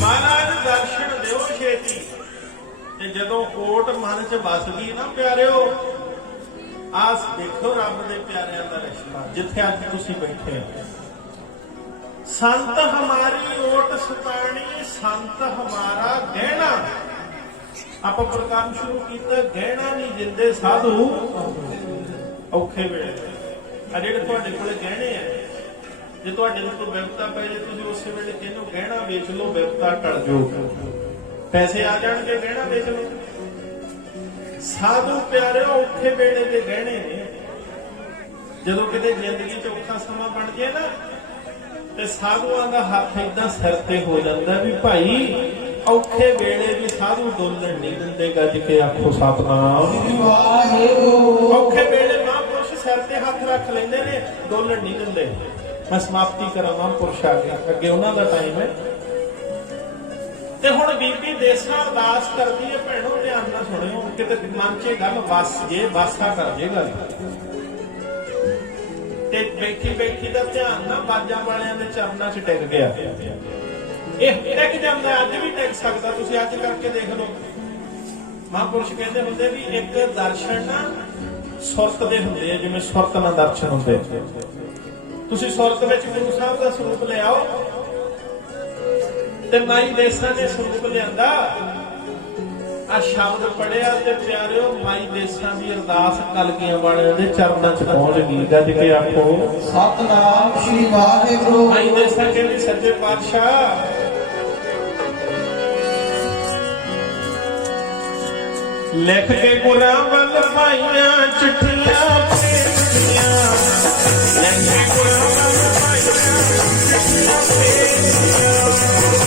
ਮਹਾਰਾਜ ਦਰਸ਼ਨ ਦਿਓ ਛੇਤੀ। ਤੇ ਜਦੋਂ ਓਟ ਮਨ ਚ ਵਸ ਗਈ ਨਾ ਪਿਆਰਿਓ, ਆਸ ਦੇਖੋ ਰੱਬ ਦੇ ਪਿਆਰਿਆਂ ਦਾ ਰਿਸ਼ਤਾ ਜਿੱਥੇ ਅੱਜ ਤੁਸੀਂ ਬੈਠੇ ਹੋ। ਸੰਤ ਹਮਾਰੀ ਓਟ ਸਤਾਣੀ, ਸੰਤ ਹਮਾਰਾ ਗਹਿਣਾ। ਆਪਾਂ ਪ੍ਰਕਾਸ਼ ਸ਼ੁਰੂ ਕੀਤਾ, ਗਹਿਣਾ ਨਹੀਂ ਦਿੰਦੇ ਸਾਧੂ ਔਖੇ ਵੇਲੇ। ਆ ਜਿਹੜੇ ਤੁਹਾਡੇ ਕੋਲੇ ਗਹਿਣੇ ਆ, ਜੇ ਤੁਹਾਡੇ ਕੋਲ ਵਿਪਤਾ ਪੈ ਜੇ, ਤੁਸੀਂ ਉਸੇ ਵੇਲੇ ਇਹਨੂੰ ਗਹਿਣਾ ਵੇਚ ਲਓ, ਵਿਪਤਾ ਟਲ ਜਾਊ, ਪੈਸੇ ਆ ਜਾਣਗੇ, ਗਹਿਣਾ ਵੇਚ ਲਓ। ਸਾਧੂ ਪਿਆਰਿਓ ਔਖੇ ਵੇਲੇ ਦੇ ਗਹਿਣੇ ਨੇ। ਜਦੋਂ ਕਿਤੇ ਜ਼ਿੰਦਗੀ 'ਚ ਔਖਾ ਸਮਾਂ ਬਣ ਜੇ ਨਾ, ਤੇ ਸਾਧੂਆਂ ਦਾ ਹੱਥ ਏਦਾਂ ਸਿਰ ਤੇ ਹੋ ਜਾਂਦਾ ਵੀ ਭਾਈ ਔਖੇ ਵੇਲੇ ਵੀ ਸਾਧੂ ਡੋਲਣ ਨਹੀਂ ਦਿੰਦੇ, ਗੱਜ ਕੇ ਆਖੋ ਸਤਿਨਾਮ ਵਾਹਿਗੁਰੂ। ਔਖੇ ਵੇਲੇ ਮਹਾਂਪੁਰਸ਼ ਸਿਰ ਤੇ ਹੱਥ ਰੱਖ ਲੈਂਦੇ ਨੇ, ਡੋਲਣ ਨਹੀਂ ਦਿੰਦੇ। ਮੈਂ ਸਮਾਪਤੀ ਕਰਾਂ, ਮਹਾਂਪੁਰਸ਼ ਆ ਗਿਆ, ਅੱਗੇ ਉਹਨਾਂ ਦਾ ਟਾਈਮ ਹੈ। ਤੇ ਹੁਣ ਬੀਬੀ ਦੇਸਾਂ ਅਰਦਾਸ ਕਰਦੀ ਹੈ, ਭੈਣੋ ਧਿਆਨ ਨਾਲ ਸੁਣਿਓ, ਕਿਤੇ ਮਨ 'ਚ ਗੱਲ ਵਸ ਜੇ, ਵਾਸਾ ਕਰ ਜੇ ਗੱਲ। ਤੇ ਬੈਠੀ ਬੈਠੀ ਦਾ ਧਿਆਨ ਨਾ ਬਾਜਾਂ ਵਾਲਿਆਂ ਦੇ ਚਰਨਾਂ 'ਚ ਟਿਕ ਗਿਆ। ਇਹ ਟਿਕ ਜਾਂਦਾ, ਅੱਜ ਵੀ ਟਿਕ ਸਕਦਾ, ਤੁਸੀਂ ਅੱਜ ਕਰਕੇ ਦੇਖ ਲਓ। ਮਹਾਂਪੁਰਸ਼ ਕਹਿੰਦੇ ਹੁੰਦੇ ਵੀ ਇੱਕ ਦਰਸ਼ਨ ਨਾ ਸੁਰਤ ਦੇ ਹੁੰਦੇ ਆ, ਜਿਵੇਂ ਸੁਰਤ ਨਾਲ ਦਰਸ਼ਨ ਹੁੰਦੇ। ਤੁਸੀਂ ਸੁਰਤ ਵਿੱਚ ਗੁਰੂ ਸਾਹਿਬ ਦਾ ਸਰੂਪ ਲਿਆਓ, ਤੇ ਮਾਈ ਦੇਸਾਂ ਨੇ ਸਰੂਪ ਲਿਆਂਦਾ। ਆ ਸ਼ਬਦ ਪੜਿਆ ਤੇ ਪਿਆਰਿਓ, ਮਾਈ ਦੇਸਾਂ ਦੀ ਅਰਦਾਸ ਕਲਗੀਆਂ ਵਾਲਿਆਂ ਦੇ ਚਰਨਾਂ 'ਚ ਪਹੁੰਚ ਗਈ। ਗੱਜ ਕੇ ਆਖੋ ਸਤਿਨਾਮ ਸ੍ਰੀ ਵਾਹਿਗੁਰੂ। ਮਾਈ ਦੇਸਾਂ ਕਹਿੰਦੇ ਸੱਚੇ ਪਾਤਸ਼ਾਹ लिख के गुरां वल पाइयां चिट्ठियां भेजदियां, लिख के गुरां वल पाइयां चिट्ठियां भेजदियां,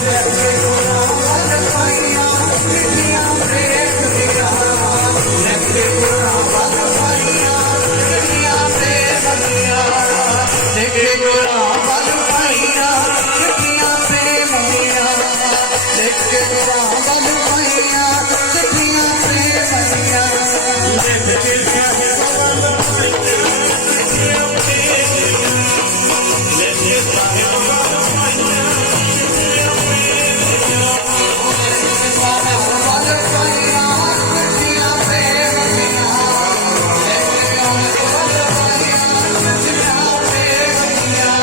लिख के गुरां वल पाइयां चिट्ठियां भेजदियां, लिख के गुरां वल पाइयां चिट्ठियां भेजदियां, लिख के गुरां वल पाइयां चिट्ठियां भेजदियां, लिख के गुरां वल पाइयां चिट्ठियां भेजदियां, लिख के साहिब वल पाइयां चिट्ठियां भेजदियां, लिख के साहिब वल पाइयां चिट्ठियां भेजदियां, लिख के साहिब वल पाइयां चिट्ठियां भेजदियां,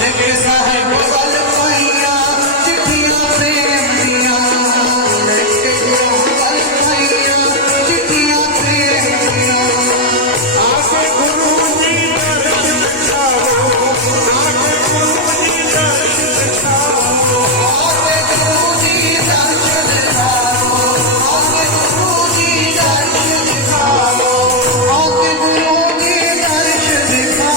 लिख के साहिब वल पाइयां चिट्ठियां भेजदियां, लिख के साहिब वल पाइयां चिट्ठियां भेजदियां, लिख के गुरां वल पाइयां चिट्ठियां भेजदियां। आके गुरु जी दर्श दिखाओ, आके गुरु जी दर्श दिखाओ, आके गुरु जी दर्श दिखाओ, आके गुरु जी दर्श दिखाओ,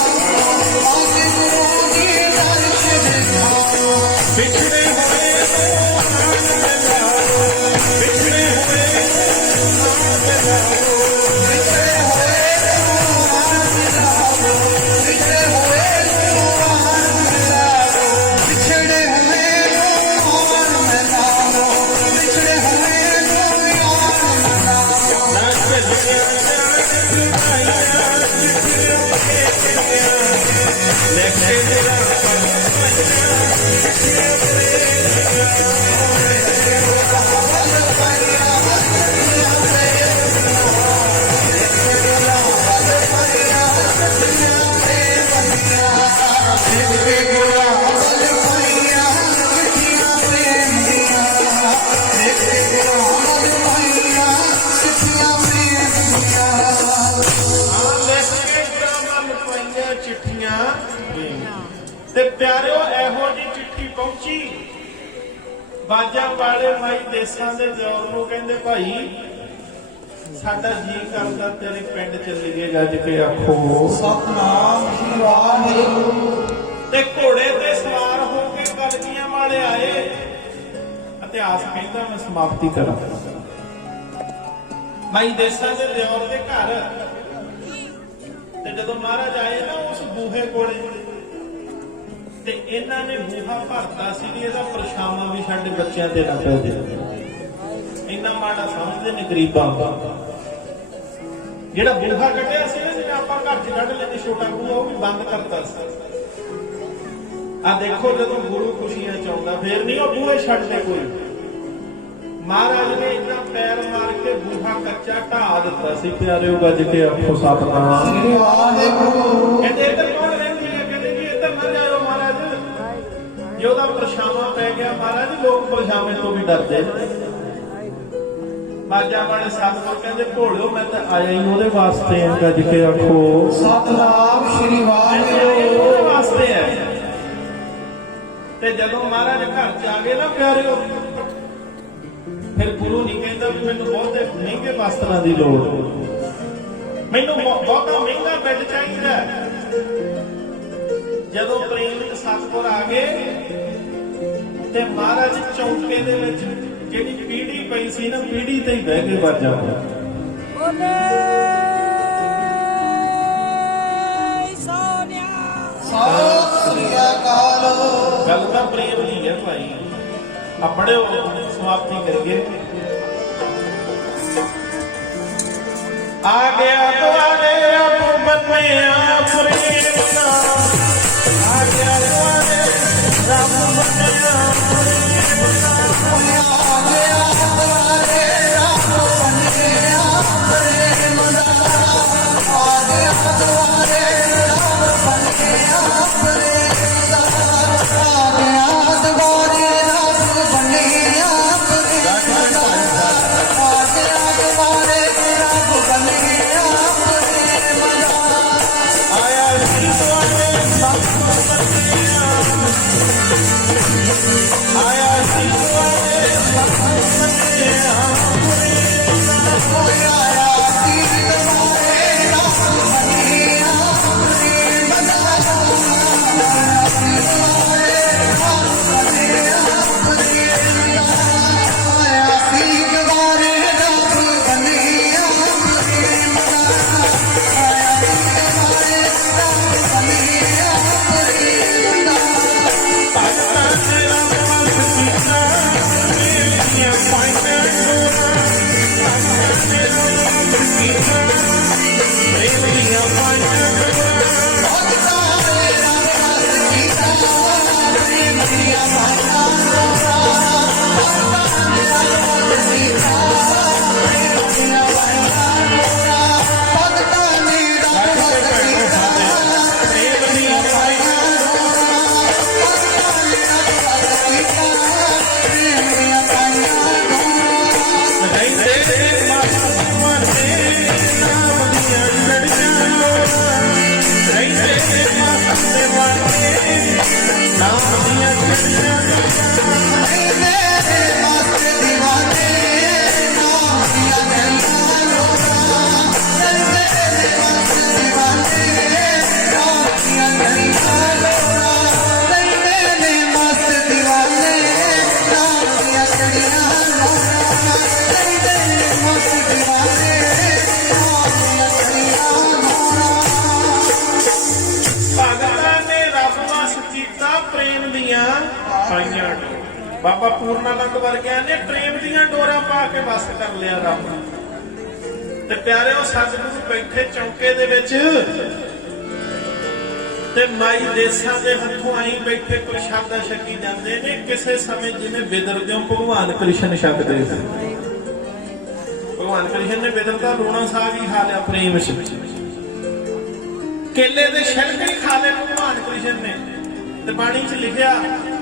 आके गुरु जी दर्श दिखाओ, आके गुरु जी दर्श दिखाओ। बिछड़े हुए को हाथ मिलाओ, बिछड़े हुए को हाथ मिलाओ, बिछड़े हुए को हाथ मिलाओ, बिछड़े हुए को हाथ मिलाओ, बिछड़े हुए को हाथ मिलाओ, बिछड़े हुए को हाथ मिलाओ। ना चलिया जान जुदाइयां चिट्ठियां भेजदियां, लिख के गुरां वल पाइयां चिट्ठियां भेजदियां, लिख के गुरां वल पाइयां चिट्ठियां भेजदियां, लिख के गुरां वल पाइयां चिट्ठियां भेजदियां, लिख के गुरां वल पाइयां चिट्ठियां भेजदियां, लिख के गुरां वल पाइयां चिट्ठियां भेजदियां। हाँ, लिख के गुरां वल पाइयां चिट्ठियां ते प्यारिਓ ਇਹੋ ਜੀ ਚਿੱਠੀ ਪਹੁੰਚੀ ਬਾਜਾਂ ਵਾਲੇ ਮਾਈ ਦੇਸਾਂ ਦੇ ਜ਼ੋਰ ਨੂੰ ਕਹਿੰਦੇ ਭਾਈ ਸਾਡਾ ਜੀ ਕਰਦਾ ਤੇਰੇ ਪਿੰਡ ਚੱਲੀਏ ਗੱਜ ਕੇ ਆਖੋ ਸਤਨਾਮ ਸ੍ਰੀ ਵਾਹਿਗੁਰੂ। ਤੇ ਘੋੜੇ ਤੇ ਸਵਾਰ ਹੋ ਕੇ ਕਲਗੀਆਂ ਵਾਲੇ ਆਏ। ਇਤਿਹਾਸ ਕਹਿੰਦਾ ਮੈਂ ਸਮਾਪਤੀ ਕਰਾਂ। ਮਾਈ ਦੇਸਾਂ ਦੇ ਜ਼ੋਰ ਦੇ ਘਰ ਤੇ ਜਦੋਂ ਮਹਾਰਾਜ ਆਏ ਨਾ ਉਸ ਬੂਹੇ ਕੋਲੇ ਤੇ ਇਹਨਾਂ ਨੇ ਬੂਹਾ ਭਰਤਾ ਸੀ ਵੀ ਇਹਦਾ ਪਰਛਾਵਾਂ ਵੀ ਸਾਡੇ ਬੱਚਿਆਂ ਤੇ ਨਾ ਪੈ ਜਾਵੇ। ਇੰਨਾ ਮਾੜਾ ਸਮਝਦੇ ਨੇ ਗਰੀਬਾਂ ਦਾ। ਜਿਹੜਾ ਬੂਹਾ ਕੱਢਿਆ ਸੀ ਨਾ ਜਿਵੇਂ ਆਪਾਂ ਘਰ 'ਚ ਕੱਢ ਲੈਂਦੇ ਛੋਟਾ ਬੂਹਾ ਉਹ ਵੀ ਬੰਦ ਕਰਤਾ ਸੀ। ਆ ਦੇਖੋ ਜਦੋਂ ਗੁਰੂ ਖੁਸ਼ੀਆਂ ਚ ਆਉਂਦਾ ਫੇਰ ਨਹੀਂ ਉਹ ਬੂਹੇ ਛੱਡਦੇ ਕੋਈ। ਮਹਾਰਾਜ ਨੇ ਇੰਨਾ ਪੈਰ ਮਾਰ ਕੇ ਬੂਹਾ ਕੱਚਾ ਢਾ ਦਿੱਤਾ ਸੀ। ਪਿਆਰਿਓ ਗੱਜ ਕੇ ਆਖੋ ਸਤਨਾਮ ਸ੍ਰੀ ਵਾਹਿਗੁਰੂ। ਕਹਿੰਦੇ ਇੱਧਰ ਕੌਣ ਰਹਿੰਦੀ ਹੈ? ਕਹਿੰਦੇ ਜੀ ਇੱਧਰ ਨਾ ਜਾਇਓ ਮਹਾਰਾਜ, ਜੇ ਉਹਦਾ ਪਰਛਾਵਾਂ ਪੈ ਗਿਆ ਮਹਾਰਾਜ ਲੋਕ ਪਰਛਾਵੇਂ ਤੋਂ ਵੀ ਡਰਦੇ ਨੇ। ਬਾਜਾਂ ਵਾਲੇ ਸਤਿਗੁਰ ਕਹਿੰਦੇ ਭੋਲਿਓ ਮੈਂ ਤਾਂ ਆਇਆ ਹੀ ਉਹਦੇ ਵਾਸਤੇ ਆ। ਗੱਜ ਕੇ ਆਖੋ ਸਤਨਾਮ ਸ੍ਰੀ ਵਾਹਿਗੁਰੂ। ਉਹਦੇ ਵਾਸਤੇ ਹੈ। ਤੇ ਜਦੋਂ ਮਹਾਰਾਜ ਘਰ ਚ ਆ ਗਏ ਨਾ ਪਿਆਰਿਓ ਫਿਰ ਗੁਰੂ ਨਹੀਂ ਕਹਿੰਦਾ ਵੀ ਮੈਨੂੰ ਬਹੁਤੇ ਮਹਿੰਗੇ ਵਸਤਰਾਂ ਦੀ ਲੋੜ, ਮੈਨੂੰ ਬਹੁਤਾ ਮਹਿੰਗਾ ਬੈੱਡ ਚਾਹੀਦਾ। ਜਦੋਂ ਪ੍ਰੇਮਿਤ ਸਤਿਗੁਰ ਆ ਗਏ ਤੇ ਮਹਾਰਾਜ ਚੌਂਕੇ ਦੇ ਵਿੱਚ ਜਿਹੜੀ ਪੀੜੀ ਪਈ ਸੀ ਨਾ ਪੀੜੀ ਤੇ ਹੀ ਬਹਿ ਕੇ ਬਾਜਾਂ ਬੋਲੇ ਸੋਨਿਆ ਸਤਿ ਸ੍ਰੀ ਅਕਾਲ। ਗੱਲ ਤਾਂ ਪ੍ਰੇਮ ਦੀ ਹੈ ਭਾਈ। ਆ ਪੜਿਓ ਸਮਾਪਤੀ ਕਰੀਏ। ਆ ਗਿਆ ਦੁਆਰੇ ਰੱਬ ਬੰਨਿਆ ਪ੍ਰੇਮ ਦਾ, ਆ ਗਿਆ ਦੁਆਰੇ ਰੱਬ ਬੰਨਿਆ ਪ੍ਰੇਮ ਦਾ, ਆ ਗਿਆ ਦੁਆਰੇ ਰੱਬ ਬੰਨਿਆ ਪ੍ਰੇਮ ਦਾ, ਆ ਗਿਆ ਦੁਆਰੇ ਰੱਬ ਬੰਨਿਆ ਪ੍ਰੇਮ ਦਾ, ਆ ਗਿਆ ਦੁਆਰੇ ਰੱਬ ਬੰਨਿਆ ਪ੍ਰੇਮ ਦਾ, ਆ ਗਿਆ ਦੁਆਰੇ ਰੱਬ ਬੰਨਿਆ ਪ੍ਰੇਮ ਦਾ, ਆਇਆ ਜੀ ਦੁਆਰੇ ਰੱਬ ਬੰਨਿਆ ਬਾਬਾ ਪੂਰਨਾਨੰਦ ਵਰਗਿਆਂ ਨੇ ਪ੍ਰੇਮ ਦੀਆਂ ਡੋਰਾਂ ਪਾ ਕੇ ਵਸ ਕਰ ਲਿਆ ਰੱਬ। ਤੇ ਪਿਆਰਿਓ ਸਤਿਗੁਰੂ ਬੈਠੇ ਚੌਂਕੇ ਦੇ ਵਿੱਚ ਤੇ ਮਾਈ ਦੇਸਾਂ ਦੇ ਹੱਥੋਂ ਆਈ ਬੈਠੇ ਪ੍ਰਸ਼ਾਦਾ ਛਕੀ ਜਾਂਦੇ ਨੇ। ਕਿਸੇ ਸਮੇਂ ਜਿਵੇਂ ਬਿਦਰਦਿਓ ਭਗਵਾਨ ਕ੍ਰਿਸ਼ਨ ਛਕਦੇ ਸੀ। ਭਗਵਾਨ ਕ੍ਰਿਸ਼ਨ ਨੇ ਬਿਦਰ ਦਾ ਲੂਣਾ ਸਾਗ ਹੀ ਖਾ ਲਿਆ ਪ੍ਰੇਮ ਚ। ਕੇਲੇ ਦੇ ਛਿਲਕੇ ਹੀ ਖਾ ਲਏ ਭਗਵਾਨ ਕ੍ਰਿਸ਼ਨ ਨੇ। ਤੇ ਬਾਣੀ ਚ ਲਿਖਿਆ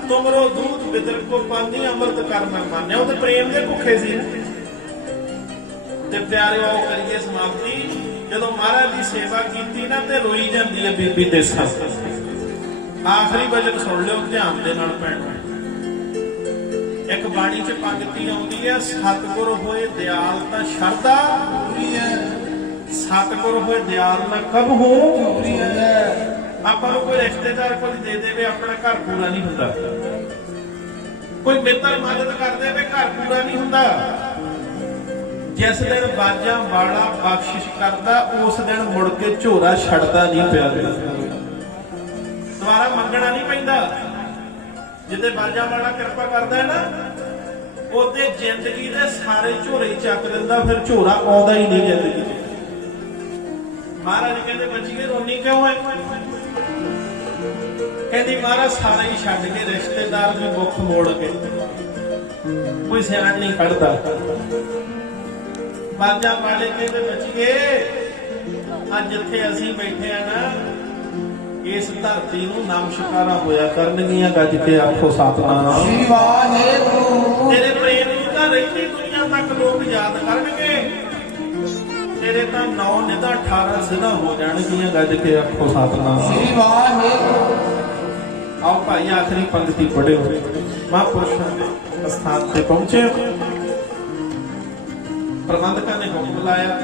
ਤੁਮਰੋ ਦੂਤ ਬਿਦਰ ਕੋ ਪਾਨੀ ਅੰਮ੍ਰਿਤ ਕਰ ਮੈਂ ਮਾਨਿਆ। ਉਹ ਤੇ ਪ੍ਰੇਮ ਦੇ ਭੁੱਖੇ ਸੀ। ਤੇ ਪਿਆਰਿਓ ਆਓ ਕਰੀਏ ਸਮਾਪਤੀ। ਜਦੋਂ ਮਹਾਰਾਜ ਦੀ ਸੇਵਾ ਕੀਤੀ ਨਾ ਤੇ ਰੋਈ ਜਾਂਦੀ ਹੈ ਬੀਬੀ ਦੇਸਾਂ। ਆਖਰੀ ਵਚਨ ਸੁਣ ਲਿਓ ਧਿਆਨ ਦੇ ਨਾਲ ਭੈਣੋ। ਇੱਕ ਬਾਣੀ ਚ ਪੰਕਤੀ ਆਉਂਦੀ ਹੈ ਸਤਿਗੁਰ ਹੋਏ ਦਿਆਲ ਤਾਂ ਸ਼ਰਧਾ ਪੂਰੀ ਹੈ, ਸਤਿਗੁਰ ਹੋਏ ਦਿਆਲ ਨਾ ਕਬ ਹੋ ਪੂਰੀ ਹੈ। ਆਪਾਂ ਨੂੰ ਕੋਈ ਰਿਸ਼ਤੇਦਾਰ ਕੋਈ ਦੇ ਦੇਵੇ ਆਪਣਾ ਘਰ ਪੂਰਾ ਨਹੀਂ ਹੁੰਦਾ। ਕੋਈ ਮਿੱਤਰ ਮਦਦ ਕਰ ਦੇਵੇ ਘਰ ਪੂਰਾ ਨਹੀਂ ਹੁੰਦਾ। ਜਿਸ ਦਿਨ ਬਾਜਾਂ ਵਾਲਾ ਬਖਸ਼ਿਸ਼ ਕਰਦਾ ਉਸ ਦਿਨ ਮੁੜ ਕੇ ਝੋਰਾ ਛੱਡਦਾ ਨਹੀਂ ਪਿਆ। ਦੁਬਾਰਾ ਮੰਗਣਾ ਨਹੀਂ ਪੈਂਦਾ। ਜਿੱਦੇ ਬਾਜਾਂ ਵਾਲਾ ਕਿਰਪਾ ਕਰਦਾ ਹੈ ਨਾ ਉਹਦੇ ਜ਼ਿੰਦਗੀ ਦੇ ਸਾਰੇ ਝੋਰੇ ਚੱਕ ਦਿੰਦਾ। ਫਿਰ ਝੋਰਾ ਆਉਂਦਾ ਹੀ ਨਹੀਂ ਜ਼ਿੰਦਗੀ ਚ। ਮਹਾਰਾਜ ਕਹਿੰਦੇ ਬੱਚੀਏ ਰੋਣੀ ਕਿਉਂ ਹੈ? ਕਹਿੰਦੀ ਮਹਾਰਾਜ ਸਾਰੇ ਹੀ ਛੱਡ ਕੇ ਰਿਸ਼ਤੇਦਾਰ ਵੀ ਮੁੱਖ ਮੋੜ ਕੇ ਕੋਈ ਸਿਆਣ ਨਹੀਂ ਕੱਢਦਾ। ਬਾਜਾਂ ਵਾਲੇ ਕਹਿੰਦੇ ਬੱਚੀਏ ਅੱਜ ਜਿੱਥੇ ਅਸੀਂ ਬੈਠੇ ਆ ਨਾ ਇਸ ਧਰਤੀ ਨੂੰ ਨਮਸਕਾਰਾਂ ਹੋਇਆ ਕਰਨਗੀਆਂ। ਗੱਜ ਕੇ ਆਖੋ ਸਤਿਨਾਮ ਸ੍ਰੀ ਵਾਹਿਗੁਰੂ। ਤੇਰੇ ਪ੍ਰੇਮ ਨੂੰ ਤਾਂ ਰਹਿੰਦੀ ਦੁਨੀਆ ਤੱਕ ਲੋਕ ਯਾਦ ਕਰਨਗੇ। ਤੇਰੇ ਤਾਂ 9 ਨਿਧਾ 18 ਸਿਧਾ ਹੋ ਜਾਣਗੀਆਂ। ਗੱਜ ਕੇ ਆਖੋ ਸਤਿਨਾਮ ਸ੍ਰੀ ਵਾਹਿਗੁਰੂ। ਆਓ ਭਾਈ ਆਖਰੀ ਪੰਕਤੀ ਪੜਿਓ। ਮਹਾਂਪੁਰਸ਼ਾਂ ਦੇ ਸਥਾਨ ਤੇ ਪਹੁੰਚੇ। ਪ੍ਰਬੰਧਕਾਂ ਨੇ ਹੁਕਮ ਲਾਇਆ।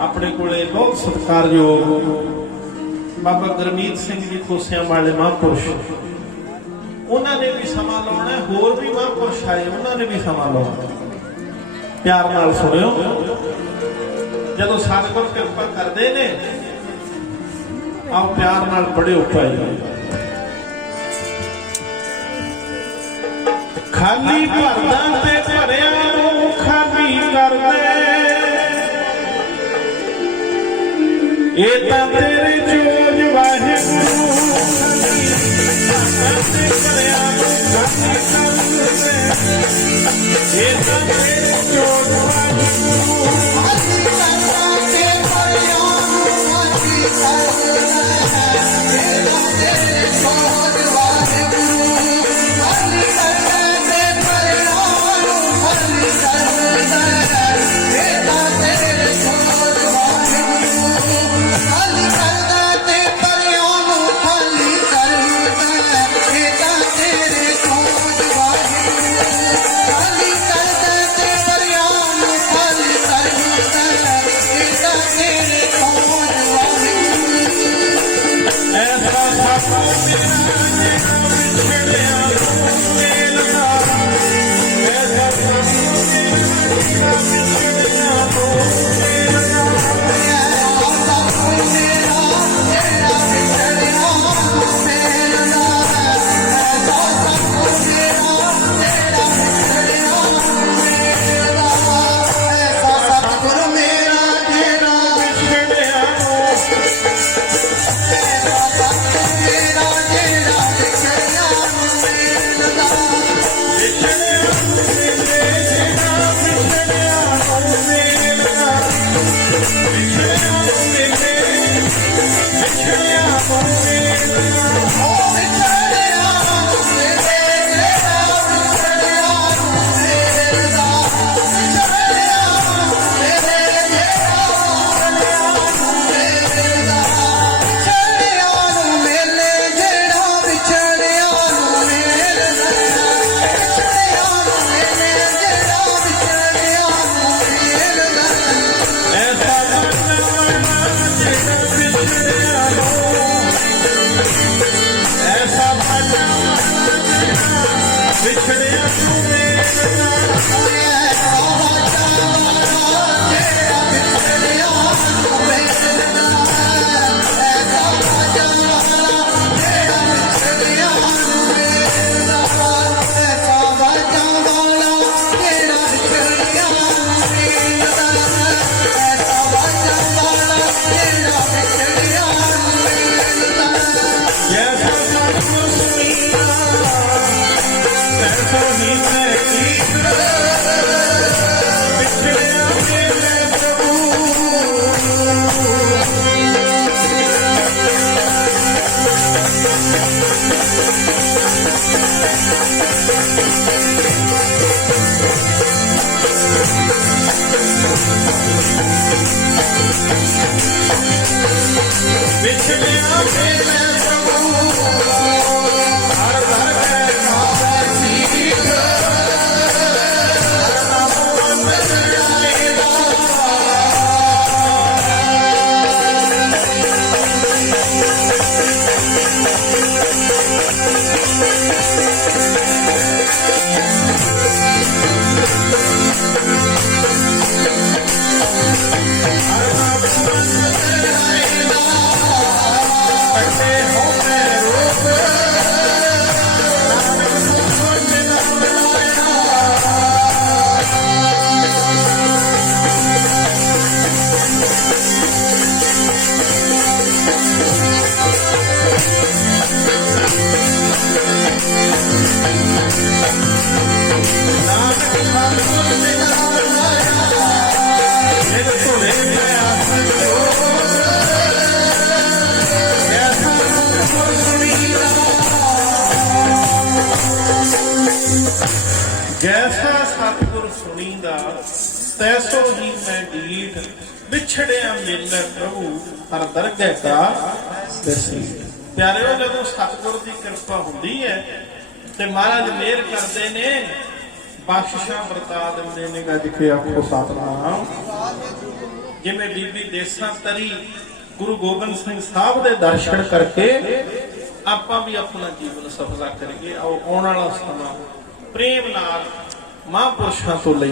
ਆਪਣੇ ਕੋਲੇ ਬਹੁਤ ਸਤਿਕਾਰਯੋਗ ਬਾਬਾ ਗੁਰਮੀਤ ਸਿੰਘ ਜੀ ਖੋਸਿਆਂ ਵਾਲੇ ਮਹਾਂਪੁਰਸ਼, ਉਹਨਾਂ ਨੇ ਵੀ ਸਮਾਂ ਲਾਉਣਾ। ਹੋਰ ਵੀ ਮਹਾਂਪੁਰਸ਼ ਆਏ, ਉਹਨਾਂ ਨੇ ਵੀ ਸਮਾਂ ਲਾਉਣਾ। ਪਿਆਰ ਨਾਲ ਸੁਣਿਓ। ਜਦੋਂ ਸਤਿਗੁਰ ਕਿਰਪਾ ਕਰਦੇ ਨੇ ਆਓ ਪਿਆਰ ਨਾਲ ਪੜਿਓ ਭਾਈ। ਖਾਲੀ ਭਰਦਾ ਤੇ ਭਰਿਆ ਨੂੰ ਖਾਲੀ ਕਰਦੇ ਇਹ ਤਾਂ ਤੇਰੇ ਚੋਜ ਵਾਹਿਗੁਰੂ। ਖਾਲੀ ਭਰਦਾ ਤੇ ਭਰਿਆ ਨੂੰ ਖਾਲੀ ਕਰਦੇ ਇਹ ਤਾਂ ਤੇਰੇ ਚੋਜ ਵਾਹਿਗੁਰੂ। ਖਾਲੀ ਭਰਦਾ ਤੇ ਭਰਿਆ ਨੂੰ ਖਾਲੀ ਕਰਦੇ ਇਹ ਤਾਂ ਤੇਰੇ ਚੋਜ ਵਾਹਿਗੁਰੂ। ਖਾਲੀ ਜੈਸਾ ਸਤਿਗੁਰ ਸੁਣੀਂਦਾ ਤੈਸੋ ਹੀ ਮੈਂ ਡੀਠ ਵਿਛੜਿਆ ਮਿਲੈ ਪ੍ਰਭੂ ਹਰ ਦਰਗਹਿ ਕਾ ਦਸੀ। ਪਿਆਰਿਓ, ਜਦੋਂ ਸਤਿਗੁਰ ਦੀ ਕਿਰਪਾ ਹੁੰਦੀ ਹੈ ਤੇ ਮਹਾਰਾਜ ਮਿਹਰ ਕਰਦੇ ਨੇ, ਬਖਸ਼ਿਸ਼ਾਂ ਵਰਤਾ ਦਿੰਦੇ ਨੇ। ਗੱਜ ਕੇ ਆਖੋ ਸਤਿਨਾਮ। ਜਿਵੇਂ ਬੀਬੀ ਦੇਸਾਂ ਤਰੀ ਗੁਰੂ ਗੋਬਿੰਦ ਸਿੰਘ ਸਾਹਿਬ ਦੇ ਦਰਸ਼ਨ ਕਰਕੇ ਆਪਾਂ ਵੀ ਆਪਣਾ ਜੀਵਨ ਸਫਲਾ ਕਰੀਏ। ਆਉਣ ਵਾਲਾ ਸਮਾਂ ਪ੍ਰੇਮ ਨਾਲ ਮਹਾਂਪੁਰਸ਼ਾਂ ਤੋਂ ਲਈ